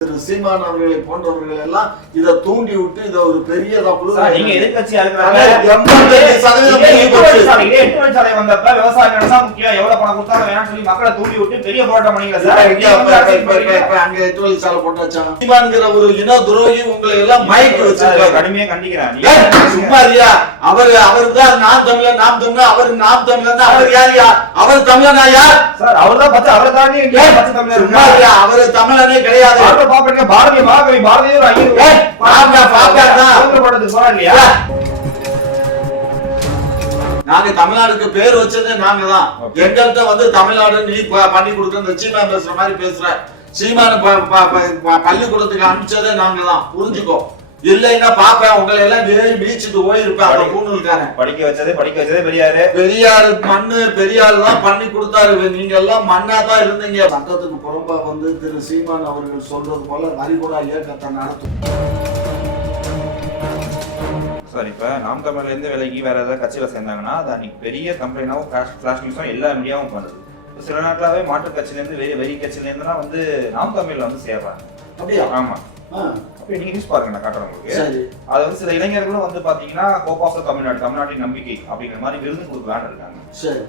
திரு சீமான் அவர்களை போன்றவர்கள் எல்லாம் இதை தூண்டி விட்டு இதை ஒரு பெரிய நீங்க எதிர்கட்சியா வந்தப்ப விவசாயம் முக்கியம் எவ்வளவு பணம் கொடுத்தாலும் வேணாம்னு சொல்லி மக்களை தூண்டி விட்டு பெரிய போராட்டம் பண்ணீங்க. அங்க தொழிற்சாலை போட்டாச்சா? சீமான்ங்கிற ஒரு இன துரோகி உங்களை எல்லாம் மயக்கி வச்சிருக்காரு. கடுமையா கண்டிக்கிறேன். சும்மாரியா அவரு தான் நாம் தமிழர் நாம் தமிழர் அவர் நாம் தமிழர் அவர் யாரியா? அவர் தமிழனா யார் சார்? அவர் தான் பச்சை அவரை தாண்டி பச்சை தமிழர். சும்மாரியா அவரு தமிழனே கிடையாது. பாரதிய மகாகவி பாரதியார் நாங்க தமிழ்நாடுக்கு பேர் வச்சதே நாங்க தான். எங்கள்கிட்ட வந்து தமிழ்நாடு நீ பண்ணி கொடுக்க சீமான் பேசுற மாதிரி பேசுற சீமான பள்ளிக்கூடத்துக்கு அனுப்பிச்சதே நாங்க தான். புரிஞ்சுக்கோ. இல்லைன்னா பாப்பேன் உங்களை எல்லாம் வேறு பீச்சுக்கு போயிருப்பேன். படிக்க வச்சதே பெரியாரு மண்ணு பெரியாரு தான் பண்ணி கொடுத்தாரு. நீங்க எல்லாம் மண்ணா தான் இருந்தீங்க. சட்டத்துக்கு புறம்பா வந்து திரு சீமான் அவர்கள் சொல்றது போல வரிகூடா இயக்கத்தை நடத்தும். சார் இப்ப நாம் தமிழ்ல இருந்து விலகி வேற ஏதாவது கட்சியில சேர்ந்தாங்கன்னா அது அன்னைக்கு பெரிய கம்ப்ளைண்டாவும் ஃபிளாஷ் நியூஸும் எல்லா மீடியாவும் பண்ணுது. சில நாட்களாவே மாற்று கட்சியில இருந்து வெறி கட்சியில இருந்துலாம் வந்து நாம் தமிழ்ல வந்து சேர்றாங்க. அப்படியா? ஆமா. நீங்க நியூஸ் பாருங்க, நான் காட்டுறேன் உங்களுக்கு. அது வந்து சில இளைஞர்களும் வந்து பாத்தீங்கன்னா ஹோப் ஆஃப் தமிழ்நாட்டின் நம்பிக்கை அப்படிங்கிற மாதிரி விருது கொடுக்கலான்னு இருக்காங்க.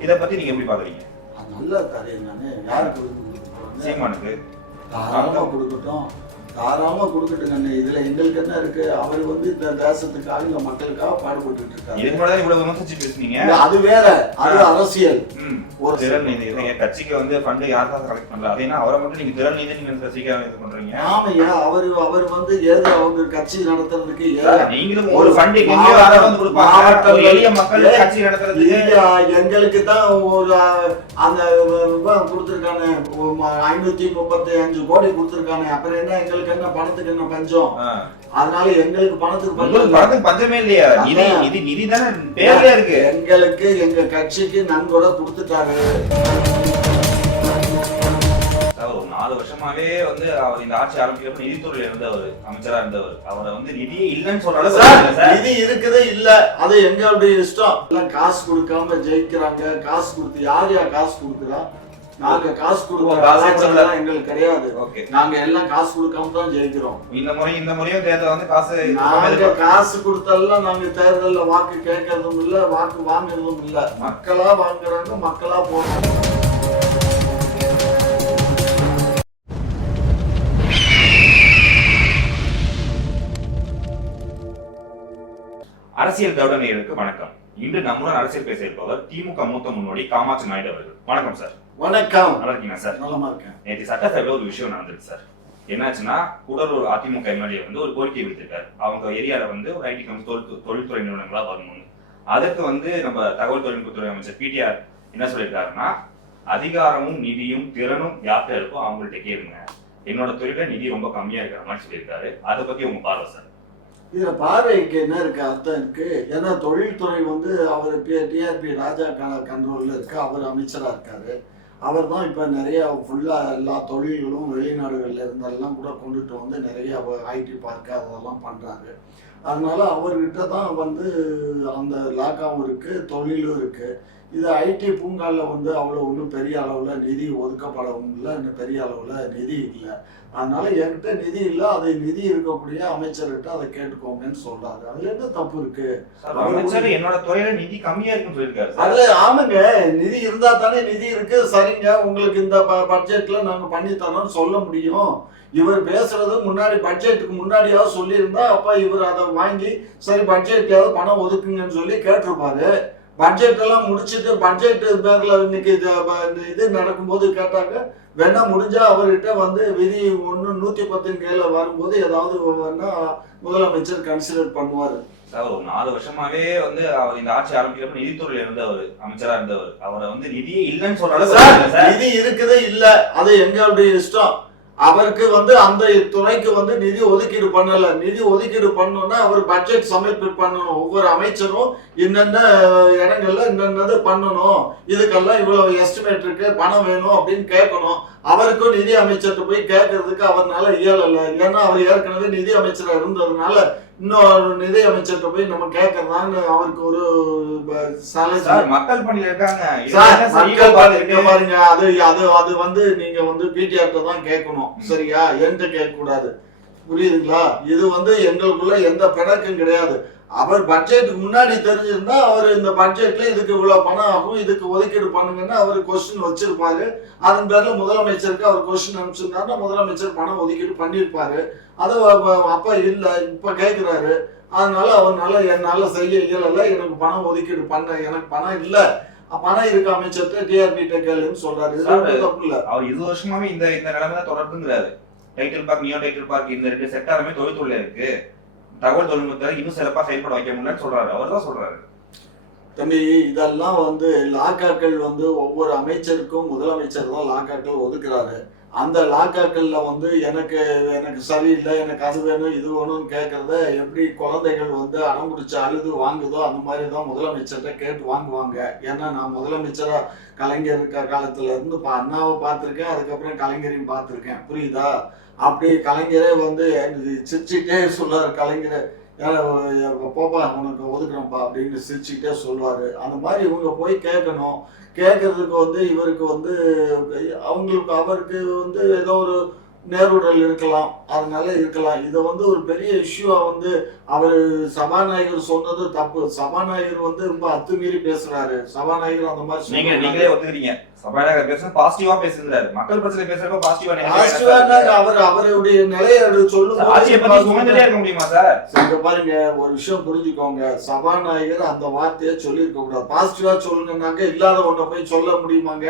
இதை பத்தி நீங்க எப்படி பாக்குறீங்க? நல்ல காரியம் தானே. யாருக்கு சீமானுக்கு கொடுக்கட்டும், தாராளமா கொடுக்கட்டுங்க. இதுல எங்களுக்கு என்ன இருக்கு? அவர் வந்து இந்த தேசத்துக்காக இந்த மக்களுக்காக பாடுபட்டு இருக்காரு. இதுக்கு முன்னாடி இவ்வளவு விமர்சிச்சு பேசுனீங்க. அது வேற, அது அரசியல். ஒரு திறன் நீதி கட்சிக்கு வந்து ஃபண்ட் யாருக்காக கலெக்ட் பண்ற அதேனா அவரை மட்டும் நீங்க திறன் நீதி நீங்க கட்சிக்காக இது பண்றீங்க. ஆமையா அவர் வந்து ஏதோ அவங்க கட்சி நடத்துறதுக்கு நீங்களும் ஒரு ஃபண்ட் எங்க வர வந்து கொடுப்பாங்க. ஒரு எளிய மக்கள் கட்சி நடத்துறதுக்கு எங்களுக்கு தான் ஒரு அந்த கொடுத்திருக்கானே 535 கோடி கொடுத்திருக்கானே. அப்புறம் என்ன எங்களுக்கு என்ன பணத்துக்கு என்ன பஞ்சம்? அதனால எங்களுக்கு பணத்துக்கு பஞ்சமே இல்லையா? நிதி தானே பேர்ல இருக்கு. எங்களுக்கு எங்க கட்சிக்கு நன்கொடை கொடுத்துட்டாரு. ஒரு 4 வருஷமாவே வந்து அவர் இந்த ஆட்சி ஆரம்பிக்கிறப்ப நிதித்துறையில இருந்தவர் அமைச்சரா இருந்தவர். அவரை வந்து நிதியே இல்லைன்னு சொல்றாங்க. நிதி இருக்குதே இல்ல, அது எங்களுடைய இஷ்டம். எல்லாம் காசு கொடுக்காம ஜெயிக்கிறாங்க. காசு கொடுத்து யார் காசு கொடுக்குறா? நாங்க காசு கொடுக்கறோம் எங்களுக்கு கிடையாது. நாங்க எல்லாம் காசு கொடுக்காம தான் ஜெயிக்கிறோம். இந்த முறையும் தேர்தல் வந்து காசு நாங்க காசு கொடுத்தாலும் நாங்க தேர்தல்ல வாக்கு கேட்கறதும் இல்ல, வாக்கு வாங்குறதும் இல்ல. மக்களா வாங்குறாங்க, மக்களா போறோம். அரசியல் கவுடமைகளுக்கு வணக்கம். இன்று நம்முடன் அரசியல் பேச இருப்பவர் திமுக மூத்த முன்னோடி காமாட்சி நாயுடு அவர்கள். வணக்கம் சார். வணக்கம். நல்லா இருக்கீங்க சார்? நலமா இருக்கேன். நேற்று சட்டசபையில ஒரு விஷயம் நடந்துருக்கு சார். என்னாச்சுன்னா கூடலூர் அதிமுக எம்எல்ஏ வந்து ஒரு கோரிக்கை விடுத்திருக்காரு. அவங்க ஏரியால வந்து ஒரு ஐடி தொழில்துறை நிறுவனங்களா வரணும்னு. அதற்கு வந்து நம்ம தகவல் தொழில்நுட்பத்துறை அமைச்சர் பிடிஆர் என்ன சொல்லியிருக்காருன்னா, அதிகாரமும் நிதியும் திறனும் யார்கிட்ட இருக்கோ அவங்கள்ட்ட கேளுங்க, என்னோட துறையில நிதி ரொம்ப கம்மியா இருக்கிற மாதிரி சொல்லியிருக்காரு. அதை பத்தி உங்க பார்வை சார்? இதுல பார்வைக்கு என்ன இருக்கு? அர்த்தம் இருக்கு. ஏன்னா தொழில்துறை வந்து அவர் டிஆர்பி ராஜா கண்ட்ரோல்ல இருக்கு. அவர் அமைச்சரா இருக்காரு. அவர் தான் இப்போ நிறைய ஃபுல்லா எல்லா தொழில்களும் வெளிநாடுகள்ல இருந்தெல்லாம் கூட கொண்டுட்டு வந்து நிறைய ஐடி பார்க்கு அதெல்லாம் பண்றாரு. அதனால அவர்கிட்ட தான் வந்து அந்த லாக்காவும் இருக்கு, தொழிலும் இருக்கு. இது ஐடி பூங்கால வந்து அவ்வளோ ஒன்றும் பெரிய அளவில் நிதி ஒதுக்கப்படவும் இல்லை, இன்னும் பெரிய அளவில் நிதி இல்லை. அதனால என்கிட்ட நிதி இல்லை, அது நிதி இருக்கக்கூடிய அமைச்சர்கிட்ட அதை கேட்டுக்கோங்கன்னு சொல்றாரு. அதுல என்ன தப்பு இருக்கு? அமைச்சர் என்னோட துறையில நிதி கம்மியா இருக்குன்னு சொல்லியிருக்காரு. அதுல ஆமாங்க, நிதி இருந்தா தானே நிதி இருக்கு. சரிங்க, உங்களுக்கு இந்த பட்ஜெட்ல நாங்க பண்ணி தரோம்னு சொல்ல முடியும். இவர் பேசுறது முன்னாடி பட்ஜெட்டுக்கு முன்னாடியாவது சொல்லியிருந்தா அப்ப இவர் அதை வாங்கி சரி பட்ஜெட்லயாவது பணம் ஒதுக்குங்கன்னு சொல்லி கேட்டிருப்பாரு. பட்ஜெட் எல்லாம் முடிச்சுட்டு பட்ஜெட் பேங்க்ல இன்னைக்கு இது நடக்கும்போது கேட்டாங்க, வேணா முடிஞ்சா அவர்கிட்ட வந்து விதி 110 கீழே வரும்போது ஏதாவது முதலமைச்சர் கன்சிடர் பண்ணுவாரு. ஒரு 4 வருஷமாவே வந்து அவர் இந்த ஆட்சி ஆரம்பிக்கிறப்ப நிதித்துறையில இருந்தவர் அமைச்சரா இருந்தவர். அவரை வந்து நிதியே இல்லைன்னு சொல்றாரு. நிதி இருக்குதே இல்ல, அது எங்களுடைய இஷ்டம். அவருக்கு வந்து அந்த துறைக்கு வந்து நிதி ஒதுக்கீடு பண்ணல. நிதி ஒதுக்கீடு பண்ணணும்னா அவர் பட்ஜெட் சப்மிட் பண்ணணும். ஒவ்வொரு அமைச்சரும் என்னென்ன இடங்கள்ல என்னென்னது பண்ணணும், இதுக்கெல்லாம் இவ்வளவு எஸ்டிமேட் இருக்கு, பணம் வேணும் அப்படின்னு கேட்கணும். அவருக்கும் நிதி அமைச்சர்கிட்ட போய் கேட்கறதுக்கு அவர்னால இயலல. ஏன்னா அவர் ஏற்கனவே நிதி அமைச்சரா இருந்ததுனால இன்னொரு நிதி அமைச்சர்கிட்ட போய் நம்ம கேட்கறதான்னு அவருக்கு ஒரு சார் மக்கள் பணியில இருக்காங்க. பாருங்க, அது அது அது வந்து நீங்க வந்து பிடிஆர்ட்ட தான் கேட்கணும், சரியா? என்கிட்ட கேட்க கூடாது, புரியுதுங்களா? இது வந்து எங்களுக்குள்ள எந்த பிணக்கும் கிடையாது. அவர் பட்ஜெட்டுக்கு முன்னாடி தெரிஞ்சிருந்தா அவர் இந்த பட்ஜெட்ல இதுக்கு இவ்வளவு பணம் ஆகும், இதுக்கு ஒதுக்கீடு பண்ணுங்கன்னு அவர் கொஸ்டின் வச்சிருப்பாரு. அதன் பேர்ல முதலமைச்சருக்கு அவர் கொஸ்டின் அனுப்பிச்சிருந்தாருன்னா முதலமைச்சர் பணம் ஒதுக்கீடு பண்ணிருப்பாரு. அது அப்ப இல்ல, இப்ப கேட்கிறாரு. அதனால அவனால என்னால செய்ய இயலல, எனக்கு பணம் ஒதுக்கீடு பண்ண, எனக்கு பணம் இல்ல, பணம் இருக்க அமைச்சர்கிட்ட டிஆர்பிட்ட கேளுன்னு சொல்றாரு. தப்பு இல்ல. அவர் 20 வருஷமாவே இந்த நிலைமை தான் தொடர்ந்துங்கிறாரு. Tidel Park, Neo Tidel Park, இந்த ரெண்டு செக்டாருமே தொழில்துறையில இருக்கு. தகவல் தொழில்நுட்பத்தை இன்னும் சிறப்பா செயல்பட வைக்க முடியலன்னு சொல்றாரு. அவர் தான் சொல்றாரு. தம்பி, இதெல்லாம் வந்து லாக்காக்கள் வந்து ஒவ்வொரு அமைச்சருக்கும் முதலமைச்சர் தான் லாக்காக்கள் ஒதுக்குறாரு. அந்த லாக்காக்கள்ல வந்து எனக்கு சரியில்லை, எனக்கு அது வேணும் இது வேணும்னு கேட்கறத எப்படி குழந்தைகள் வந்து அடம் பிடிச்சி அழுது வாங்குதோ அந்த மாதிரி தான் முதலமைச்சர்கிட்ட கேட்டு வாங்குவாங்க. ஏன்னா நான் முதலமைச்சரா கலைஞர் இருக்க காலத்துல இருந்து அண்ணாவை பார்த்துருக்கேன், அதுக்கப்புறம் கலைஞரையும் பார்த்துருக்கேன், புரியுதா? அப்படி கலைஞரே வந்து சிரிச்சுக்கிட்டே சொல்லுவார். கலைஞரை போப்பா உனக்கு ஒதுக்குறோம்ப்பா அப்படின்னு சிரிச்சுக்கிட்டே சொல்லுவார். அந்த மாதிரி இவங்க போய் கேட்கணும். கேட்கறதுக்கு வந்து இவருக்கு வந்து அவருக்கு வந்து ஏதோ ஒரு நேருடல் இருக்கலாம், அதனால இருக்கலாம். இதை வந்து ஒரு பெரிய இஷ்யூவா வந்து அவர் சபாநாயகர் சொன்னது தப்பு. சபாநாயகர் வந்து ரொம்ப அத்துமீறி பேசுறாரு. சபாநாயகர் அந்த மாதிரி நீங்களே ஒத்துக்கிறீங்க. சபாநாயகர் பேச பாசிட்டிவா பேசுறாரு. மக்கள் பிரச்சனை பேசுறப்ப அவருடைய நிலையை சொல்லுங்க. இருக்க முடியுமா சார்? இங்க பாருங்க, ஒரு விஷயம் புரிஞ்சுக்கோங்க. சபாநாயகர் அந்த வார்த்தையை சொல்லி இருக்க கூடாது. பாசிட்டிவா சொல்லுங்கன்னாக்க இல்லாத ஒன்றை போய் சொல்ல முடியுமாங்க?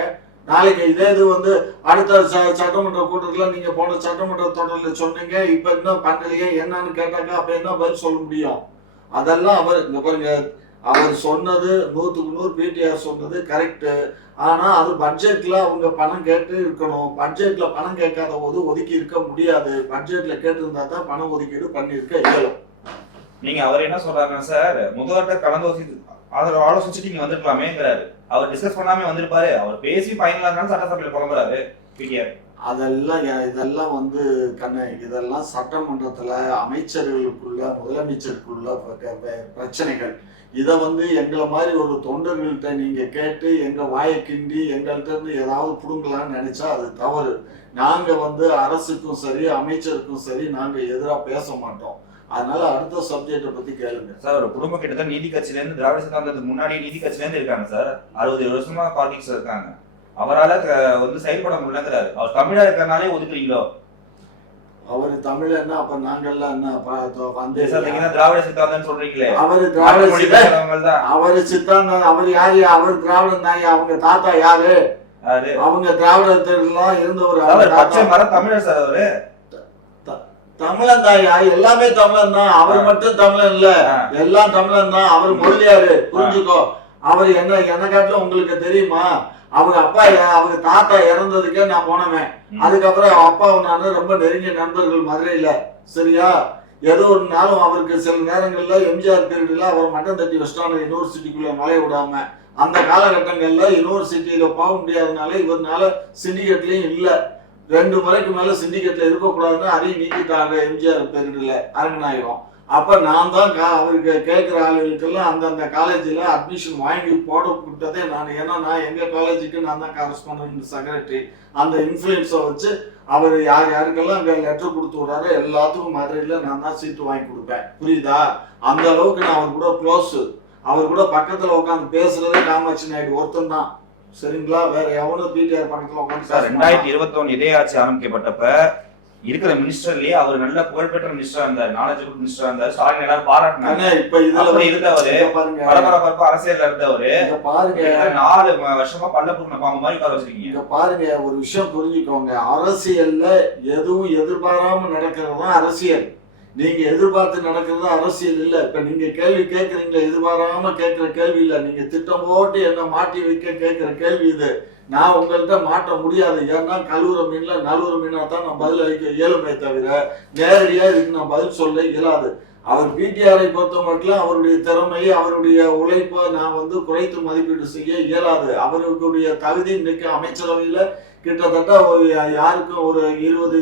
நாளைக்கு இதே இது வந்து அடுத்த சட்டமன்ற கூட்டத்துல நீங்க போன சட்டமன்ற தொடர்ல சொன்னீங்க, இப்ப என்ன பண்ணலையே என்னன்னு கேட்டாங்க, அப்ப என்ன பதில் சொல்ல முடியும்? அதெல்லாம் அவர் இங்க பாருங்க, அவர் சொன்னது 100க்கு 100 பிடிஆர் சொன்னது கரெக்ட். ஆனா அது பட்ஜெட்ல அவங்க பணம் கேட்டு இருக்கணும். பட்ஜெட்ல பணம் கேட்காத போது ஒதுக்கி இருக்க முடியாது. பட்ஜெட்ல கேட்டு இருந்தா தான் பணம் ஒதுக்கீடு பண்ணிருக்க இயலும். நீங்க அவர் என்ன சொல்றாருன்னா சார், முதல்வர்கிட்ட கலந்து ஆலோசிச்சுட்டு நீங்க வந்திருக்கலாமேங்கிறாரு. அவர் டிஸ்கஸ் பண்ணாம வந்திருப்பாரு. அவர் பேசி ஃபைனலா இருந்தாலும் சட்டசபையில புலம்புறாரு பிடிஆர். இதெல்லாம் வந்து இதெல்லாம் சட்டமன்றத்துல அமைச்சர்களுக்குள்ள முதலமைச்சருக்குள்ள பிரச்சனைகள். இதை வந்து எங்களை மாதிரி ஒரு தொண்டர்கள்ட்ட நீங்க கேட்டு எங்க வாயை கிண்டி எங்கள்கிட்ட இருந்து ஏதாவது புடுங்கலான்னு நினைச்சா அது தவறு. நாங்க வந்து அரசுக்கும் சரி அமைச்சருக்கும் சரி நாங்க எதிராக பேச மாட்டோம். அதனால அடுத்த சப்ஜெக்ட பத்தி கேளுங்க சார். ஒரு குடும்பம் கிட்டத்தட்ட நீதி கட்சியில இருந்து திராவிட சித்தாந்தத்துக்கு முன்னாடி நீதி கட்சியில இருந்து இருக்காங்க சார். 60 வருஷமா பாலிடிக்ஸ் இருக்காங்க. அவரால் வந்து செயல்பட முடியலங்கிறாரு. அவர் தமிழா இருக்கிறனாலே ஒதுக்குறீங்களோ? அவர் தமிழன்னா அப்ப நாங்கெல்லாம் என்ன திராவிட சித்தாந்தம் சொல்றீங்களே? அவரு சித்தாந்தம். அவர் யாரு? அவர் திராவிடம் தான். அவங்க தாத்தா யாரு? அவங்க திராவிடத்திலாம் இருந்தவர். தமிழர் சார். அவரு தமிழன் தாயா? எல்லாமே தமிழன் தான். அவர் மட்டும் தமிழன் இல்ல, எல்லாம் தமிழன் தான். அவர் மொழியாரு, புரிஞ்சுக்கோ. அவர் என்ன காட்டுல உங்களுக்கு தெரியுமா? அவங்க அப்பா அவங்க தாத்தா இறந்ததுக்கே நான் போனவன். அதுக்கப்புறம் அப்பாவும் நானும் ரொம்ப நெருங்கிய நண்பர்கள் மதுரையில, சரியா? ஏதோ ஒரு நாளும் அவருக்கு சில நேரங்கள்ல எம்ஜிஆர் பீரியட்ல அவர் மட்டம் தட்டி வச்சிட்டாங்க யூனிவர்சிட்டிக்குள்ள நுழைய விடாம. அந்த காலகட்டங்கள்ல யூனிவர்சிட்டியில போக முடியாதனால இவர்னால சிண்டிகேட்லயும் இல்ல. 2 முறைக்கு மேல சிண்டிகேட்ல இருக்கக்கூடாதுன்னு அதையும் நீக்கிட்டாங்க எம்ஜிஆர் பீரியட்ல அரங்கநாயகம். அப்ப நான் தான் அவருக்கு கேட்கிற ஆளுகளுக்கெல்லாம் அந்தந்த காலேஜில் அட்மிஷன் வாங்கி போட விட்டதே நான். ஏன்னா நான் எங்க காலேஜுக்கு நான் தான் கரஸ்பாண்டன்ட் செக்ரட்டரி. அந்த இன்ஃப்ளூயன்ஸை வச்சு அவர் யாருக்கெல்லாம் அங்கே லெட்டர் கொடுத்து விடுறாரு எல்லாத்துக்கும் மதுரையில் நான் தான் சீட்டு வாங்கி கொடுப்பேன், புரியுதா? அந்த அளவுக்கு நான் அவர் கூட க்ளோஸ். அவர் கூட பக்கத்தில் உட்காந்து பேசுறதே காமாட்சி நாயுடு ஒருத்தன் தான், சரிங்களா? வேற எவனும் பிடிஆர் பக்கத்தில் உட்காந்து. 2021 இதே ஆட்சி ஆரம்பிக்கப்பட்டப்ப இருக்கிற மினிஸ்டர்லயே அவர் நல்ல புகழ்பெற்ற மினிஸ்டரா இருந்தார், நாலேஜபிள் மினிஸ்டரா இருந்தார். ஸ்டாலின் எல்லாரும் பாராட்டினாங்க. இப்ப இதுல இருந்தவரு பரபரப்பா அரசியல்ல இருந்தவரு பாருங்க 4 வருஷமா பல்லப்பூர்ண பாம்பு மாதிரி உட்கார வச்சிருக்கீங்க. பாருங்க, ஒரு விஷயம் புரிஞ்சுக்கோங்க. அரசியல்ல எதுவும் எதிர்பாராம நடக்கிறது தான் அரசியல். நீங்க எதிர்பார்த்து நடக்கிறது அரசியல் இல்ல. இப்ப நீங்க கேள்வி கேட்கறீங்க, எதிர்பாராம கேட்கிற கேள்வி இல்ல. நீங்க திட்டம் போட்டு என்ன மாட்டி வைக்க கேட்கிற கேள்வி இது. நான் உங்கள்கிட்ட மாற்ற முடியாது. ஏன்னா கழுவுற மீன்ல நழுவுற மீனா தான் நான் பதில் அளிக்க இயலுமே தவிர நேரடியா இதுக்கு நான் பதில் சொல்ல இயலாது. அவர் பிடிஆரை பொறுத்த மட்டும் அவருடைய திறமையை அவருடைய உழைப்பை நான் வந்து குறைத்து மதிப்பீடு செய்ய இயலாது. அவர்களுடைய தகுதி இன்னைக்கு அமைச்சரவையில கிட்டத்தட்ட யாருக்கும் ஒரு 20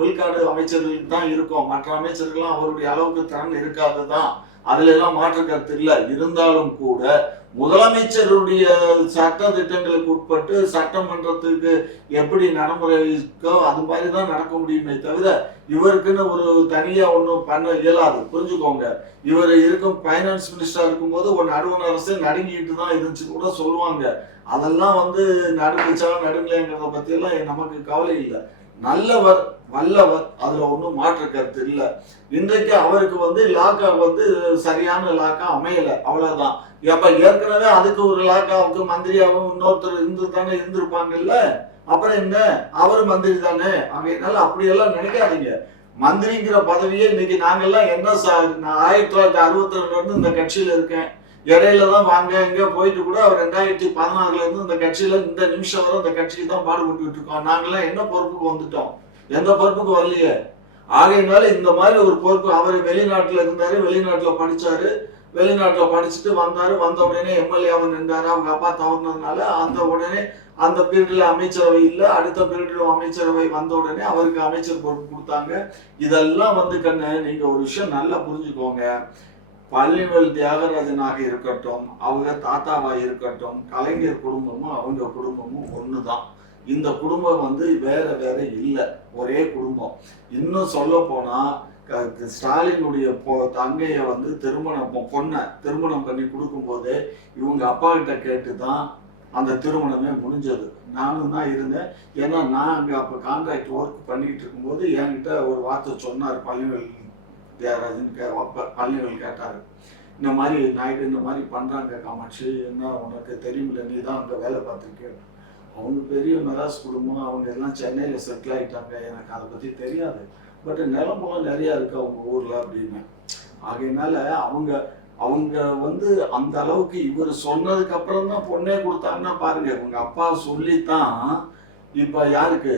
விழுக்காடு அமைச்சர்களுக்கு தான் இருக்கும். மற்ற அமைச்சர்கள்லாம் அவருடைய அளவுக்கு திறன் இருக்காது தான், அதுல எல்லாம் மாற்று கருத்து இல்லை. இருந்தாலும் கூட முதலமைச்சருடைய சட்ட திட்டங்களுக்கு உட்பட்டு சட்டமன்றத்துக்கு எப்படி நடைமுறைக்கோ அது மாதிரி தான் நடக்க முடியுமே தவிர இவருக்குன்னு ஒரு தனியா ஒன்றும் பண்ண இயலாது. புரிஞ்சுக்கோங்க, இவர் இருக்கும் ஃபைனான்ஸ் மினிஸ்டரா இருக்கும்போது ஒரு நடுவண் அரசு நடுங்கிட்டு தான் இருந்துச்சு கூட சொல்லுவாங்க. அதெல்லாம் நடுங்குச்சா நடுங்கலைங்கிறத பத்தி எல்லாம் நமக்கு கவலை இல்லை. நல்லவர், வல்லவர், அதுல ஒன்றும் மாற்று கருத்து இல்லை. இன்றைக்கு அவருக்கு லாக்கா சரியான லாக்கா அமையல, அவ்வளவுதான். அப்ப ஏற்கனவே அதுக்கு ஒரு லாக்காவுக்கு மந்திரியாவும் இன்னொருத்தர் இருந்திருப்பாங்கல்ல, அப்புறம் என்ன, அவரு மந்திரி தானே. அதனால அப்படியெல்லாம் நினைக்காதீங்க. மந்திரிங்கிற பதவியே இன்னைக்கு நாங்கெல்லாம் என்ன 1962 இருந்து இந்த கட்சியில இருக்கேன். இடையில தான் வாங்க எங்க போயிட்டு கூட அவர் 2016 இருந்து இந்த கட்சியில இந்த நிமிஷம் வரை இந்த கட்சிக்கு தான் பாடுபட்டு இருக்கோம். நாங்கெல்லாம் என்ன பொறுப்புக்கு வந்துட்டோம்? எந்த பொறுப்புக்கு வரலையே. ஆகையினால இந்த மாதிரி ஒரு பொறுப்பு, அவர் வெளிநாட்டுல இருந்தாரு, வெளிநாட்டுல படிச்சாரு, வெளிநாட்டுல படிச்சுட்டு வந்தாரு, வந்த உடனே எம்எல்ஏவா நின்றாரு. அவங்க அப்பா தவறுனதுனால அந்த உடனே அந்த பீரியட்ல அமைச்சரவை இல்லை, அடுத்த பீரியட்ல அமைச்சரவை வந்த உடனே அவருக்கு அமைச்சர் பொறுப்பு கொடுத்தாங்க. இதெல்லாம் கண்ணு, நீங்க ஒரு விஷயம் நல்லா புரிஞ்சுக்கோங்க. பழனிவேல் தியாகராஜனாக இருக்கட்டும், அவங்க தாத்தாவா இருக்கட்டும், கலைஞர் குடும்பமும் அவங்க குடும்பமும் ஒண்ணுதான். இந்த குடும்பம் வேற வேற இல்லை, ஒரே குடும்பம். இன்னும் சொல்ல போனா ஸ்டாலினுடைய தங்கைய பொண்ணை திருமணம் பண்ணி கொடுக்கும் போதே இவங்க அப்பா கிட்ட கேட்டுதான் அந்த திருமணமே முடிஞ்சது. நானும் தான் இருந்தேன். ஏன்னா நான் அங்க அப்ப கான்ட்ராக்ட் ஒர்க் பண்ணிட்டு இருக்கும்போது என்கிட்ட ஒரு வார்த்தை சொன்னார் பழனிவேல் தியாகராஜன். பழனிவேல் கேட்டாரு, இந்த மாதிரி நாயுடு இந்த மாதிரி பண்றாங்க காமாட்சி, என்ன உனக்கு தெரியுமில்ல, நீ தான் அங்க வேலை பார்த்துருக்க. அவங்க பெரிய மெராஸ் குடும்பம், அவங்க எல்லாம் சென்னையில செட்டில் ஆயிட்டாங்க, எனக்கு அதை பத்தி தெரியாது, பட் நிலம்பலம் நிறைய இருக்கு அவங்க ஊர்ல அப்படின்னு. ஆகையினால அவங்க அந்த அளவுக்கு இவர் சொன்னதுக்கு அப்புறம் தான் பொண்ணே கொடுத்தாங்கன்னா பாருங்க. உங்க அப்பா சொல்லித்தான் இப்ப யாருக்கு,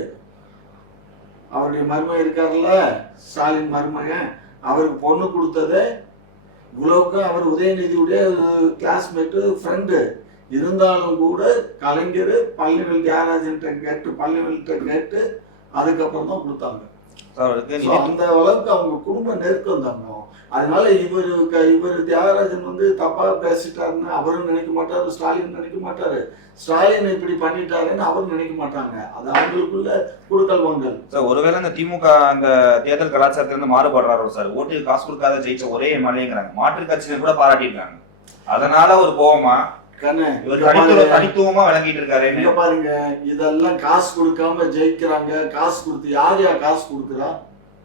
அவருடைய மருமகன் இருக்காருல்ல, ஸ்டாலின் மருமகன், அவருக்கு பொண்ணு கொடுத்ததே இவ்வளவுக்கு அவர் உதயநிதியுடைய கிளாஸ்மேட்டு, ஃப்ரெண்டு. இருந்தாலும் கூட கலைஞர் பழனிவேல் தியாகராஜன்கிட்ட கேட்டு, பழனிவேல்கிட்ட கேட்டு அதுக்கப்புறம் தான் கொடுத்தாங்க. அந்த அளவுக்கு அவங்க குடும்ப நெருக்கம் தாங்க. அதனால இவர் தியாகராஜன் தப்பா பேசிட்டாருன்னு அவரும் நினைக்க மாட்டாரு, ஸ்டாலின் நினைக்க மாட்டாரு. ஸ்டாலின் இப்படி பண்ணிட்டாருன்னு அவரும் நினைக்க மாட்டாங்க. அது அவங்களுக்குள்ள குடுக்கல் வாங்கல். சார், ஒருவேளை இந்த திமுக அந்த தேர்தல் கலாச்சாரத்திலிருந்து மாறுபடுறாரோ சார்? ஓட்டுக்கு காசு கொடுக்காத ஜெயிச்ச ஒரே எம்எல்ஏங்கிறாங்க, மாற்று கட்சியினர் கூட பாராட்டியிருக்காங்க. அதனால ஒரு கோவமா தனித்துவமா விளங்கிட்டு இருக்காரு. இங்க பாருங்க, இதெல்லாம் காசு கொடுக்காம ஜெயிக்கிறாங்க. காசு கொடுத்து யாரையா காசு கொடுக்குறா?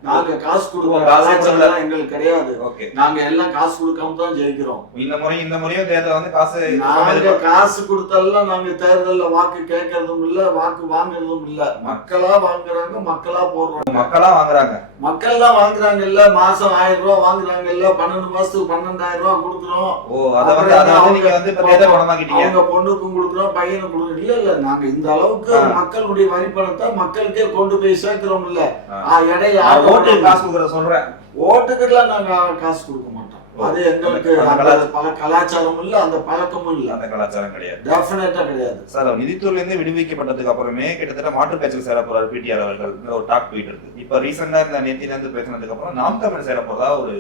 நாங்க காசு கொடுக்கறோம் எங்களுக்கு கிடையாது. நாங்க எல்லாம் காசு கொடுக்காம தான் ஜெயிக்கிறோம். இந்த முறையும் தேர்தல் காசு நாங்க காசு கொடுத்தாலும் நாங்க தேர்தல்ல வாக்கு கேட்கறதும் இல்ல, வாக்கு வாங்குறதும் இல்ல. மக்களா வாங்குறாங்க, மக்களா போடுறாங்க. மக்கள்லாம் வாங்குறாங்க இல்ல, மாசம் 1000 ரூபாய் வாங்குறாங்க இல்ல, 12 மாசத்துக்கு 12,000 ரூபாய் கொடுக்குறோம். அவங்க பொண்ணுக்கும் கொடுக்குறோம், பையனுக்கும் கொடுக்குறோம். இல்ல நாங்க இந்த அளவுக்கு மக்களுடைய வரி பணத்தை மக்களுக்கே கொண்டு போய் சேர்க்கிறோம் இல்ல. இடையில ஓட்டுக்கெல்லாம் நாங்க காசு கொடுக்க மாட்டோம். அது எங்களுக்கு பல கலாச்சாரம் இல்ல, அந்த பழக்கமும் இல்ல. அந்த கலாச்சாரம் கிடையாது, டெஃபினட்டா கிடையாது. சார், நிதித்துறையில இருந்து விடுவிக்கப்பட்டதுக்கு அப்புறமே கிட்டத்தட்ட மாற்றுக் கட்சியில் சேர போறாரு பிடிஆர் அவர்கள், ஒரு டாக் போயிட்டு இருக்கு. இப்ப ரீசெண்டா இந்த நேத்தில இருந்து பேசினதுக்கு அப்புறம் நாம் தமிழ் சேர போறதா ஒரு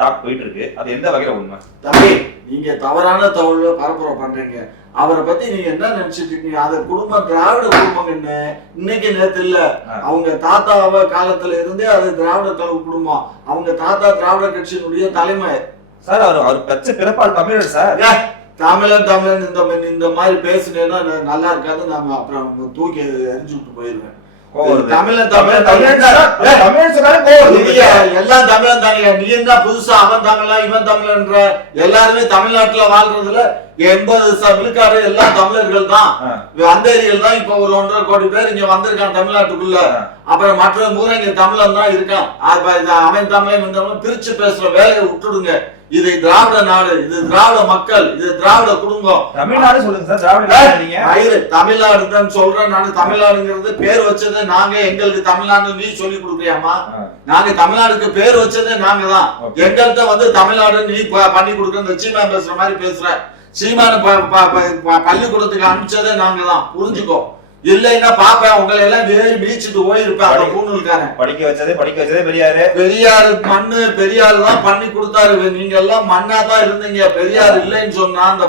டாக் போயிட்டு இருக்கு. அது எந்த வகையில உண்மை? தம்பி, நீங்க தவறான தகவலை பரப்புரை பண்றீங்க. அவரை பத்தி நீங்க என்ன நினைச்சிட்டு இருக்கீங்க? அது குடும்பம் திராவிட குடும்பம் என்ன இன்னைக்கு நேத்து இல்ல, அவங்க தாத்தாவ காலத்துல இருந்தே அது திராவிட குடும்பம். அவங்க தாத்தா திராவிட கட்சியினுடைய தலைமை. சார், அவர் கட்சி பிறப்பால் தமிழர் சார். தமிழன் இந்த மாதிரி பேசுனேன்னா நல்லா இருக்காது. நாம அப்புறம் தூக்கி எரிஞ்சு விட்டு போயிருவேன். எல்லாம் தமிழன் தானே. நீ என்ன புதுசா அவன் தமிழா இவன் தமிழன்ற? எல்லாருமே தமிழ்நாட்டுல வாழ்றதுல 80% விழுக்காடு எல்லாம் தமிழர்கள் தான், வந்தேரிகள் தான். இப்ப ஒரு 1.5 கோடி பேர் இங்க வந்திருக்கான் தமிழ்நாட்டுக்குள்ள. அப்புறம் மற்ற ஊரை இங்க தமிழன் தான் இருக்கான். அவன் தமிழன் பிரிச்சு பேசுற வேலையை விட்டுடுங்க. இது திராவிட நாடு, இது திராவிட மக்கள், இது திராவிட குடும்பம். தமிழ்நாடு சொல்லுங்க சார். தமிழ்நாடு தான் சொல்றேன் நான். தமிழ்நாடுங்கிறது பேர் வச்சது நாங்க. எங்களுக்கு தமிழ்நாடு நீ சொல்லி கொடுக்குறியாமா? நாங்க தமிழ்நாடுக்கு பேர் வச்சதே நாங்க தான். எங்கள்கிட்ட தமிழ்நாடு நீ பண்ணி கொடுக்குற சீமான் பேசுற மாதிரி பேசுற. சீமான பள்ளிக்கூடத்துக்கு அனுப்பிச்சதே நாங்க தான். புரிஞ்சுக்கோ. இல்லைன்னா பாப்பேன் உங்களை எல்லாம் வேறு பீச்சுட்டு போயிருப்பேன். அந்த பூணூல்காரன் படிக்க வச்சதே பெரியாரு. பெரியாரு மண்ணு பெரியாரு தான் பண்ணி கொடுத்தாரு. நீங்க எல்லாம் மண்ணா தான் இருந்தீங்க. பெரியார் இல்லைன்னு சொன்னா அந்த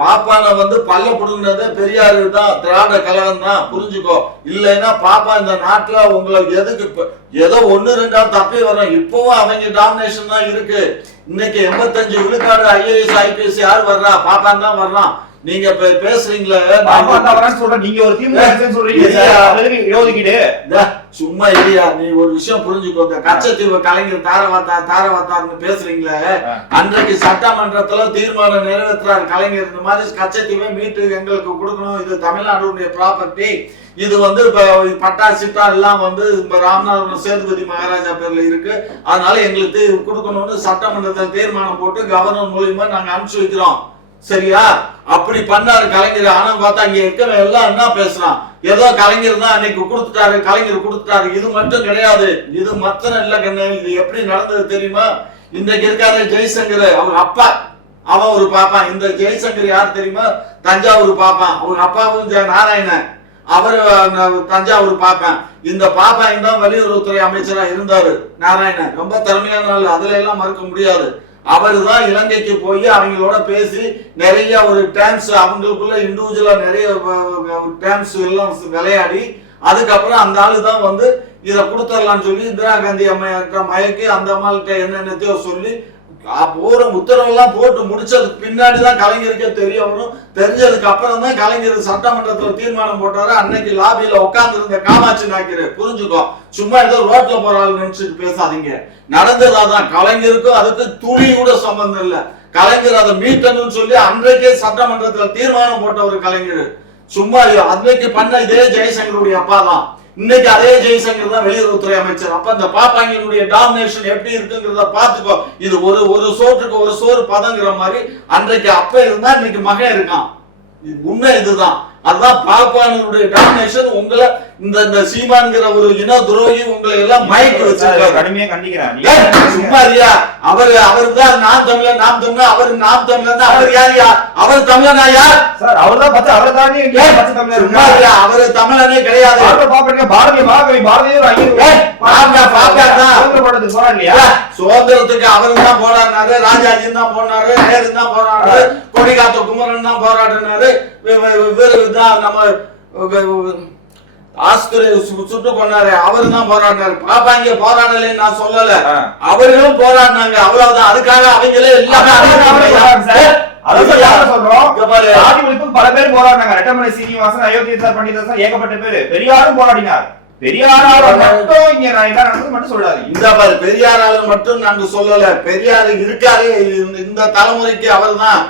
பாப்பான வந்து பல்ல புடுங்கினதே பெரியாரு தான், திராவிட கழகம் தான், புரிஞ்சுக்கோ. இல்லைன்னா பாப்பா இந்த நாட்டுல உங்களை எதுக்கு ஏதோ 1-2 தப்பி வர்றோம். இப்பவும் அவங்க டாமினேஷன் தான் இருக்கு. இன்னைக்கு 85 விழுக்காடு IAS IPS யார் வர்றா? பாப்பான் தான் வர்றான். நீங்க பேசுறீங்களே நீங்க ஒரு சும்மா இல்லையா? நீ ஒரு விஷயம் புரிஞ்சுக்கோ. இந்த கச்சத்தீவு கலைஞர் தாரவாத்தார்னு பேசுறீங்களே, அன்றைக்கு சட்டமன்றத்துல தீர்மானம் நிறைவேற்றார் கலைஞர். இந்த மாதிரி கச்சத்தீவை மீட்டு எங்களுக்கு கொடுக்கணும், இது தமிழ்நாடுடைய ப்ராப்பர்ட்டி, இது வந்து பட்டா சிட்டா எல்லாம் வந்து ராமநாதபுரம் சேதுபதி மகாராஜா பேர்ல இருக்கு, அதனால எங்களுக்கு கொடுக்கணும்னு சட்டமன்றத்தில் தீர்மானம் போட்டு கவர்னர் மூலியமா நாங்க அனுப்பிச்சு வைக்கிறோம். சரியா? அப்படி பண்ணாரு கலைஞர். ஆனா பார்த்தா இங்க இருக்கிற எல்லாம் என்ன பேசுறான், ஏதோ கலைஞர் தான் அன்னைக்கு கொடுத்துட்டாரு, கலைஞர் கொடுத்துட்டாரு. இது மட்டும் கிடையாது, இது மத்தன இல்ல கண்ணு. இது எப்படி நடந்தது தெரியுமா? இன்றைக்கு இருக்காரு ஜெய்சங்கர், அவங்க அப்பா, அவன் ஒரு பாப்பான். இந்த ஜெய்சங்கர் யார் தெரியுமா? தஞ்சாவூர் பாப்பான். அவங்க அப்பாவும் நாராயணன், அவரு தஞ்சாவூர் பாப்பான். இந்த பாப்பான் தான் வெளியுறவுத்துறை அமைச்சரா இருந்தாரு நாராயணன். ரொம்ப திறமையான ஆள், அதுல எல்லாம் மறுக்க முடியாது. அவரு தான் இலங்கைக்கு போய் அவங்களோட பேசி நிறைய ஒரு டேம்ஸ், அவங்களுக்குள்ள இண்டிவிஜுவலா நிறைய டேம்ஸ் எல்லாம் விளையாடி, அதுக்கப்புறம் அந்த ஆளு தான் வந்து இதை கொடுத்துடலாம்னு சொல்லி இந்திரா காந்தி அம்மையார்கிட்ட மயக்கி அந்த அம்மாள்கிட்ட என்னென்னத்தையோ சொல்லி போற உத்தரவெல்லாம் போட்டு முடிச்சதுக்கு பின்னாடிதான் கலைஞருக்கே தெரிய வரும். தெரிஞ்சதுக்கு அப்புறம் தான் கலைஞர் சட்டமன்றத்துல தீர்மானம் போட்டாரு. அன்னைக்கு லாபியில உட்கார்ந்து இருந்த காமாட்சி நாயக்கர், புரிஞ்சுக்கோ. சும்மா ஏதோ ரோட்ல போறாள் நினைச்சிட்டு பேசாதீங்க. நடந்ததாதான். கலைஞருக்கும் அதுக்கு துளி கூட சம்பந்தம் இல்ல. கலைஞர் அதை மீட்டணும்னு சொல்லி அன்றைக்கே சட்டமன்றத்துல தீர்மானம் போட்ட ஒரு கலைஞர். சும்மா அன்னைக்கு பண்ண இதே ஜெயசங்கருடைய அப்பா தான், இன்னைக்கு அதே ஜெய்சங்கர் தான் வெளியுறவுத்துறை அமைச்சர். அப்ப இந்த பாப்பாங்களுடைய டாமினேஷன் எப்படி இருக்குங்கிறத பாத்துக்கோ. இது ஒரு சோற்றுக்கு ஒரு சோறு பதங்கிற மாதிரி அன்றைக்கு அப்ப இருந்தா இன்னைக்கு மகன் இருக்கான். உண்மை இதுதான். அதுதான் பாப்பானுடைய டாமினேஷன். உங்களை இந்த சீமான்கிற ஒரு இன துரோகி உங்களை எல்லாம் மயக்கி வச்சிருக்காரு. கடுமையா கண்டிக்கிறேன். சும்மா இல்லையா? அவரு தான் நாம் தமிழர், நாம் தமிழர், அவரு நாம் தமிழர். அவர் யாரியா? அவர் தமிழனா யார்? சார் அவர் தான் பச்சை, அவரை தாண்டி பச்சை தமிழர். சும்மா இல்லையா? அவரு தமிழனே கிடையாது. பாரதிய மகாகவி சுதந்திரத்துக்கு அவரு தான் போராடினாரு, ராஜாஜி தான் போனாரு, நேரு தான் போராடினாரு, கொடிகாத்த குமரன் தான் போராடினாரு, நம்ம ஆஸ்திரேலியா சுட்டு கொண்டாரு, அவரு தான் போராடினாரு. பாப்பாங்க போராடலன்னு நான் சொல்லல, அவர்களும் போராடினாங்க, அவ்வளவுதான். அதுக்காக அவங்களே எல்லாமே பல பேர் போராடினாங்க. ரெட்டமலை சீனிவாசன், அயோத்தியா பண்டிதர், ஏகப்பட்ட பேரு. பெரியாரும் போராடினார். பெரியாரால மட்டும் இங்க நடந்தது மட்டும் சொல்லாது. இந்த பாரு, பெரியாரால மட்டும் நாங்க சொல்லல, பெரியார் இருக்காரு. இந்த தலைமுறைக்கு அவர் தான்.